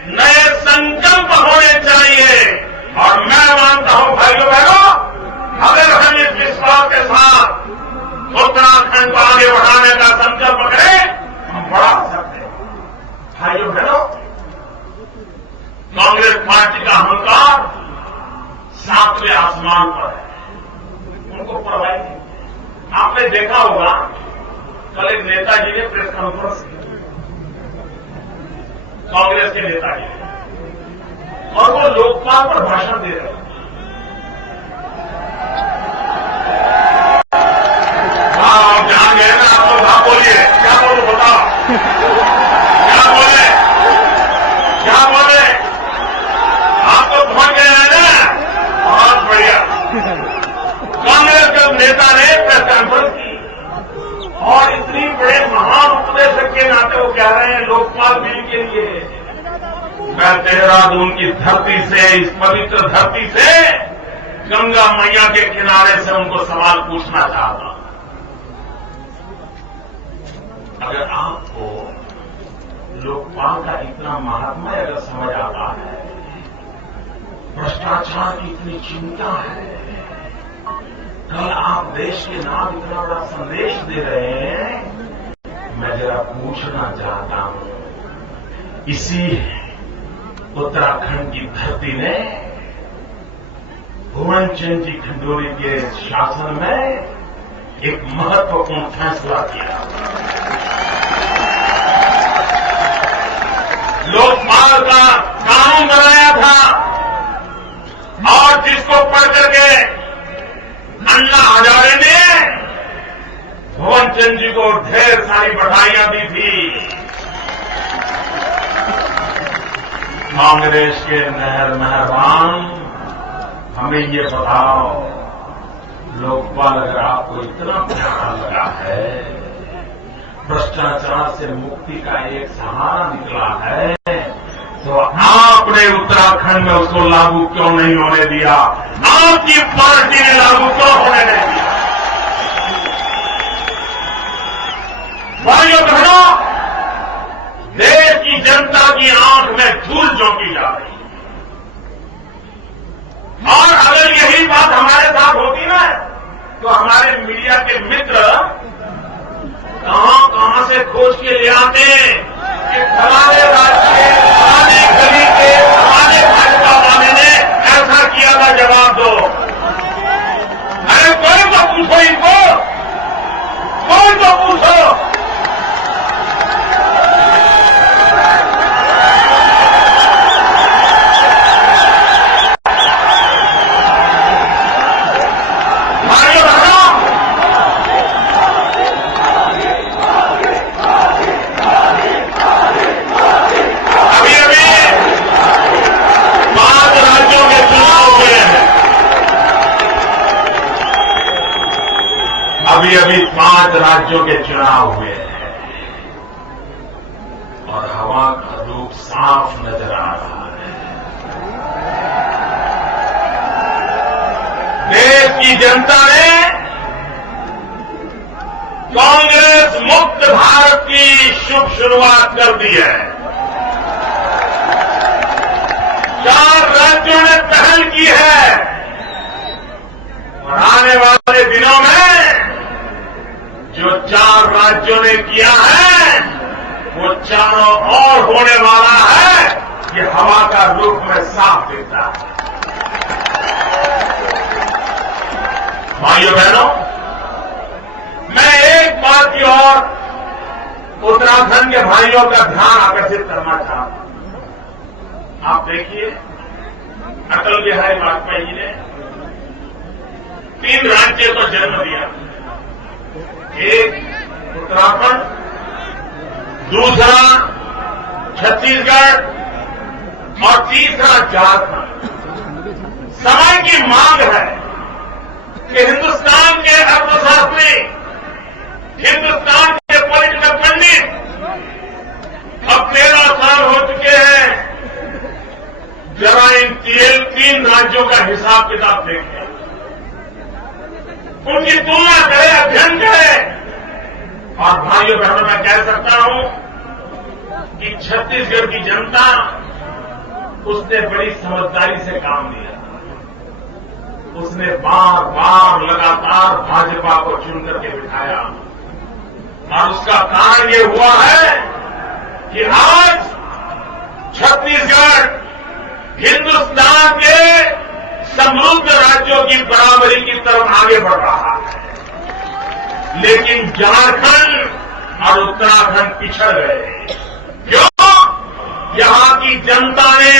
नए संकल्प होने चाहिए। और मैं मानता हूं भाइयों बहनों, अगर हम इस विश्वास के साथ उत्तराखंड को आगे बढ़ाने का संकल्प करें, हम बढ़ा सकते हैं। भाइयों बहनों, कांग्रेस पार्टी का अहंकार 7वें आसमान पर है, उनको परवाह नहीं। आपने देखा होगा कल एक नेताजी ने प्रेस कॉन्फ्रेंस की, कांग्रेस के नेताजी ने, और वो लोकपाल पर भाषण दे रहे हैं। हाँ, जहां गए ना आप लोग, वहां बोलिए, क्या बोलो बताओ, क्या बोले, क्या बोले? आप तो पहुंच गए हैं ना, बहुत बढ़िया। कांग्रेस के नेता ने प्रेस कॉन्फ्रेंस की और इतनी बड़े महान उपदेशक के नाते वो कह रहे हैं लोकपाल बिल के लिए। मैं देहरादून की धरती से, इस पवित्र धरती से, गंगा मैया के किनारे से उनको सवाल पूछना चाहता हूं। अगर आपको लोकपाल का इतना महात्मा अगर समझ आता है, भ्रष्टाचार की इतनी चिंता है, कल आप देश के नाम इतना बड़ा संदेश दे रहे हैं, मैं जरा पूछना चाहता हूं, इसी उत्तराखंड की धरती ने भुवन चंद जी खंडूरी के शासन में एक महत्वपूर्ण फैसला किया। लोकपाल का कानून बनाया था और जिसको पढ़ करके अन्ना हजारे ने भुवन चंद जी को ढेर सारी बधाइयां दी थी। कांग्रेस के मेहरबान, हमें ये बताओ, लोकपाल अगर आपको इतना प्यारा लगा है, भ्रष्टाचार से मुक्ति का एक सहारा निकला है, तो आपने उत्तराखंड में उसको लागू क्यों नहीं होने दिया? आपकी पार्टी ने लागू क्यों होने नहीं दिया? भाइयों बहनों, देश की जनता की आंख में धूल झोंकी जा रही है, और अगर यही बात हमारे साथ होती ना, तो हमारे मीडिया के मित्र कहां से खोज के ले आते कि फलाने राज्य के, फलाने गली के, फलाने भाजपा वाले ने ऐसा किया था, जवाब दो। अरे कोई तो पूछो इनको, कोई तो पूछो। अभी 5 राज्यों के चुनाव हुए हैं और हवा का रूप साफ नजर आ रहा है। देश की जनता ने कांग्रेस मुक्त भारत की शुभ शुरुआत कर दी है। 4 राज्यों ने पहल की है और आने वाले दिनों में जो 4 राज्यों ने किया है, वो चारों और होने वाला है। ये हवा का रूप में साफ दिखता है। भाइयों बहनों, मैं एक बात की और उत्तराखंड के भाइयों का ध्यान आकर्षित करना चाहता हूं। आप देखिए, अटल बिहारी वाजपेयी जी ने 3 राज्यों को जन्म दिया। एक उत्तराखंड, दूसरा छत्तीसगढ़ और तीसरा झारखंड। समय की मांग है कि हिंदुस्तान के अर्थशास्त्री, हिंदुस्तान के पॉलिटिकल पंडित अब 13 साल हो चुके हैं। जरा इन 3 राज्यों का हिसाब किताब देखें, उनकी तुलना करें, अध्ययन करें और भाई कि छत्तीसगढ़ की जनता उसने बड़ी समझदारी से काम लिया। उसने बार बार लगातार भाजपा को चुन करके बिठाया और उसका कारण ये हुआ है कि आज छत्तीसगढ़ हिंदुस्तान के समृद्ध राज्यों की बराबरी की तरफ आगे बढ़ रहा है, लेकिन झारखंड और उत्तराखंड पिछड़ गए। क्यों? यहां की जनता ने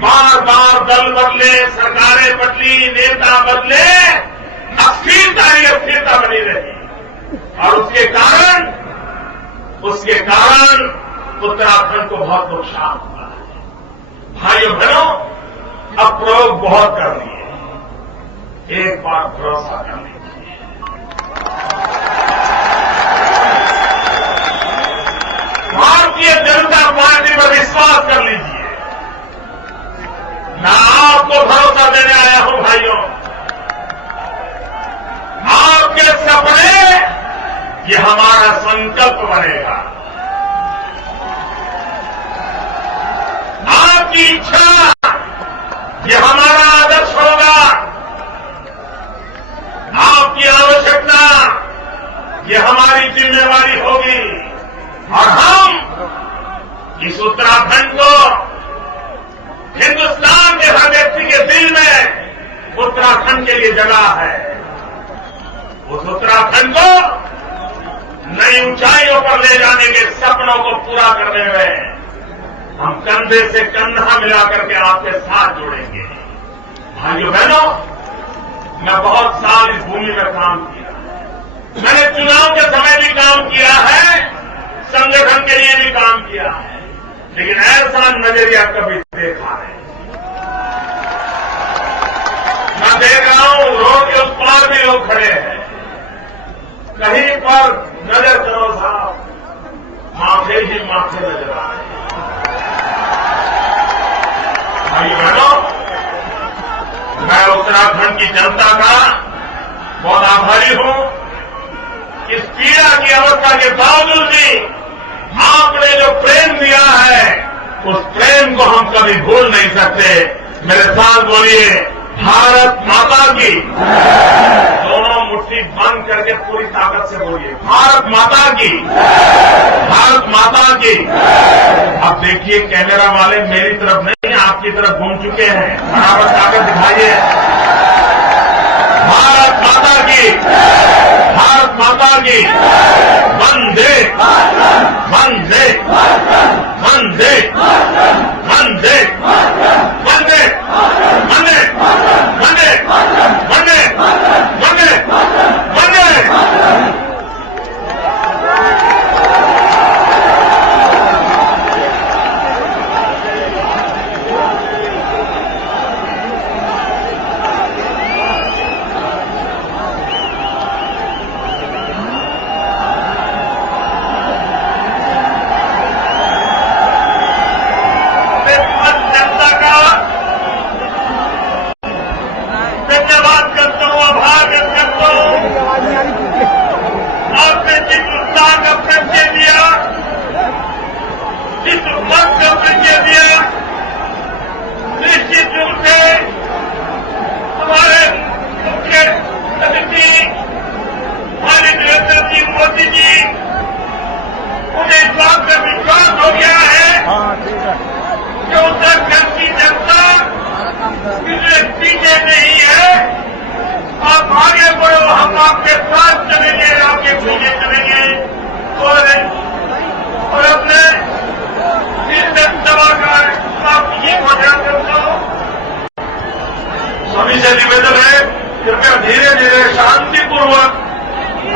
बार बार दल बदले, सरकारें बदली, नेता बदले, अस्थिरता बनी रही और उसके कारण उत्तराखंड को बहुत नुकसान हुआ है। भाइयों बहनों, अब प्रयोग बहुत कर लिए, एक बार भरोसा कर लीजिए। भारतीय जनता पार्टी पर विश्वास कर लीजिए। मैं आपको भरोसा देने आया हूं भाइयों, आपके सपने ये हमारा संकल्प बनेगा। आपकी इच्छा ये हमारा आदर्श होगा। आपकी आवश्यकता ये हमारी जिम्मेवारी होगी और हम इस उत्तराखंड को हिंदुस्तान के हर व्यक्ति के दिल में उत्तराखंड के लिए जगह है। उस उत्तराखंड को नई ऊंचाइयों पर ले जाने के सपनों को पूरा करने में हम कंधे से कंधा मिलाकर के आपके साथ जुड़ेंगे। भाइयों बहनों, मैं बहुत साल इस भूमि में काम किया, मैंने चुनाव के समय भी काम किया है, संगठन के लिए भी काम किया है, लेकिन ऐसा नजरिया कभी देखा नहीं। मैं देख रहा हूं रोड के उस पार भी लोग खड़े हैं, कहीं पर नजर करो साहब, माथे ही माथे नजर आ रहे हैं। भाई बहनों, मैं उत्तराखंड की जनता का बहुत आभारी हूं। इस पीड़ा की अवस्था के बावजूद भी आपने जो प्रेम दिया है, उस प्रेम को हम कभी भूल नहीं सकते। मेरे साथ बोलिए, भारत माता की। दोनों मुट्ठी बंद करके पूरी ताकत से बोलिए, भारत माता की, भारत माता की। अब देखिए, कैमरा वाले मेरी तरफ नहीं आपकी तरफ घूम चुके हैं, बराबर ताकत दिखाइए। भारत माता की, भारत माता की। वंदे वंदे वंदे वंदे वंदे वंदे वंदे वंदे वंदे वंदे। धन्यवाद करता हूं, आभार व्यक्त करता हूं। आपने जिस उत्साह का परिचय दिया, जिस उमंग का परिचय दिया, निश्चित रूप से हमारे मुख्य अतिथि हमारे नरेंद्र जी मोदी जी, उन्हें इस बात का विश्वास हो गया है कि उत्तराखंड की जनता इसलिए पीछे नहीं है। आप आगे बढ़ो, हम आपके साथ चलेंगे, आपके पीछे चलेंगे और अपने इस सभा का ये घोषणा करता हूं। सभी से निवेदन है, कृपया धीरे धीरे शांतिपूर्वक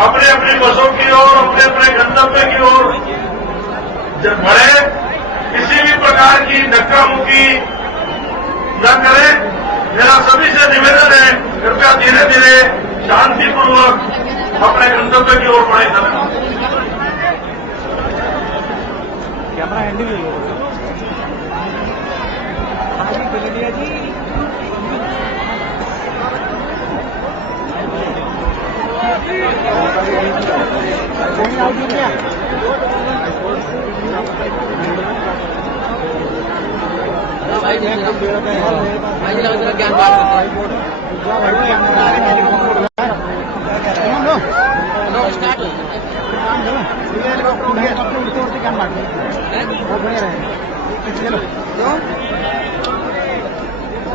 अपने अपनी बसों की ओर, अपने अपने गंतव्य की ओर जब बढ़े, किसी भी प्रकार की धक्का मुक्की न करें। मेरा सभी से निवेदन है, कृपया धीरे धीरे शांतिपूर्वक अपने गंतव्य की ओर बढ़े चलें। कैमरा हैंडल ले लो। जी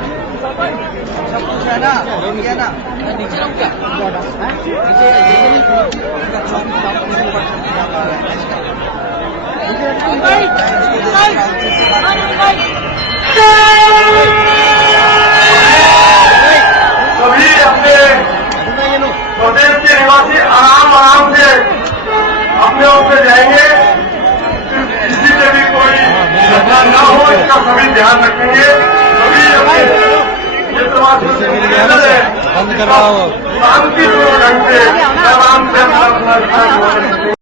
सब कुछ है ना, है ना। नीचे रहो क्या? सभी अपने प्रदेश के निवासी आराम से अपने ओर से जाएंगे, किसी से भी कोई घटना न हो इसका सभी ध्यान रखेंगे। सभी अपने क्षेत्रवासियों से निवेदन है शांतिपूर्ण ढंग से आराम से अपना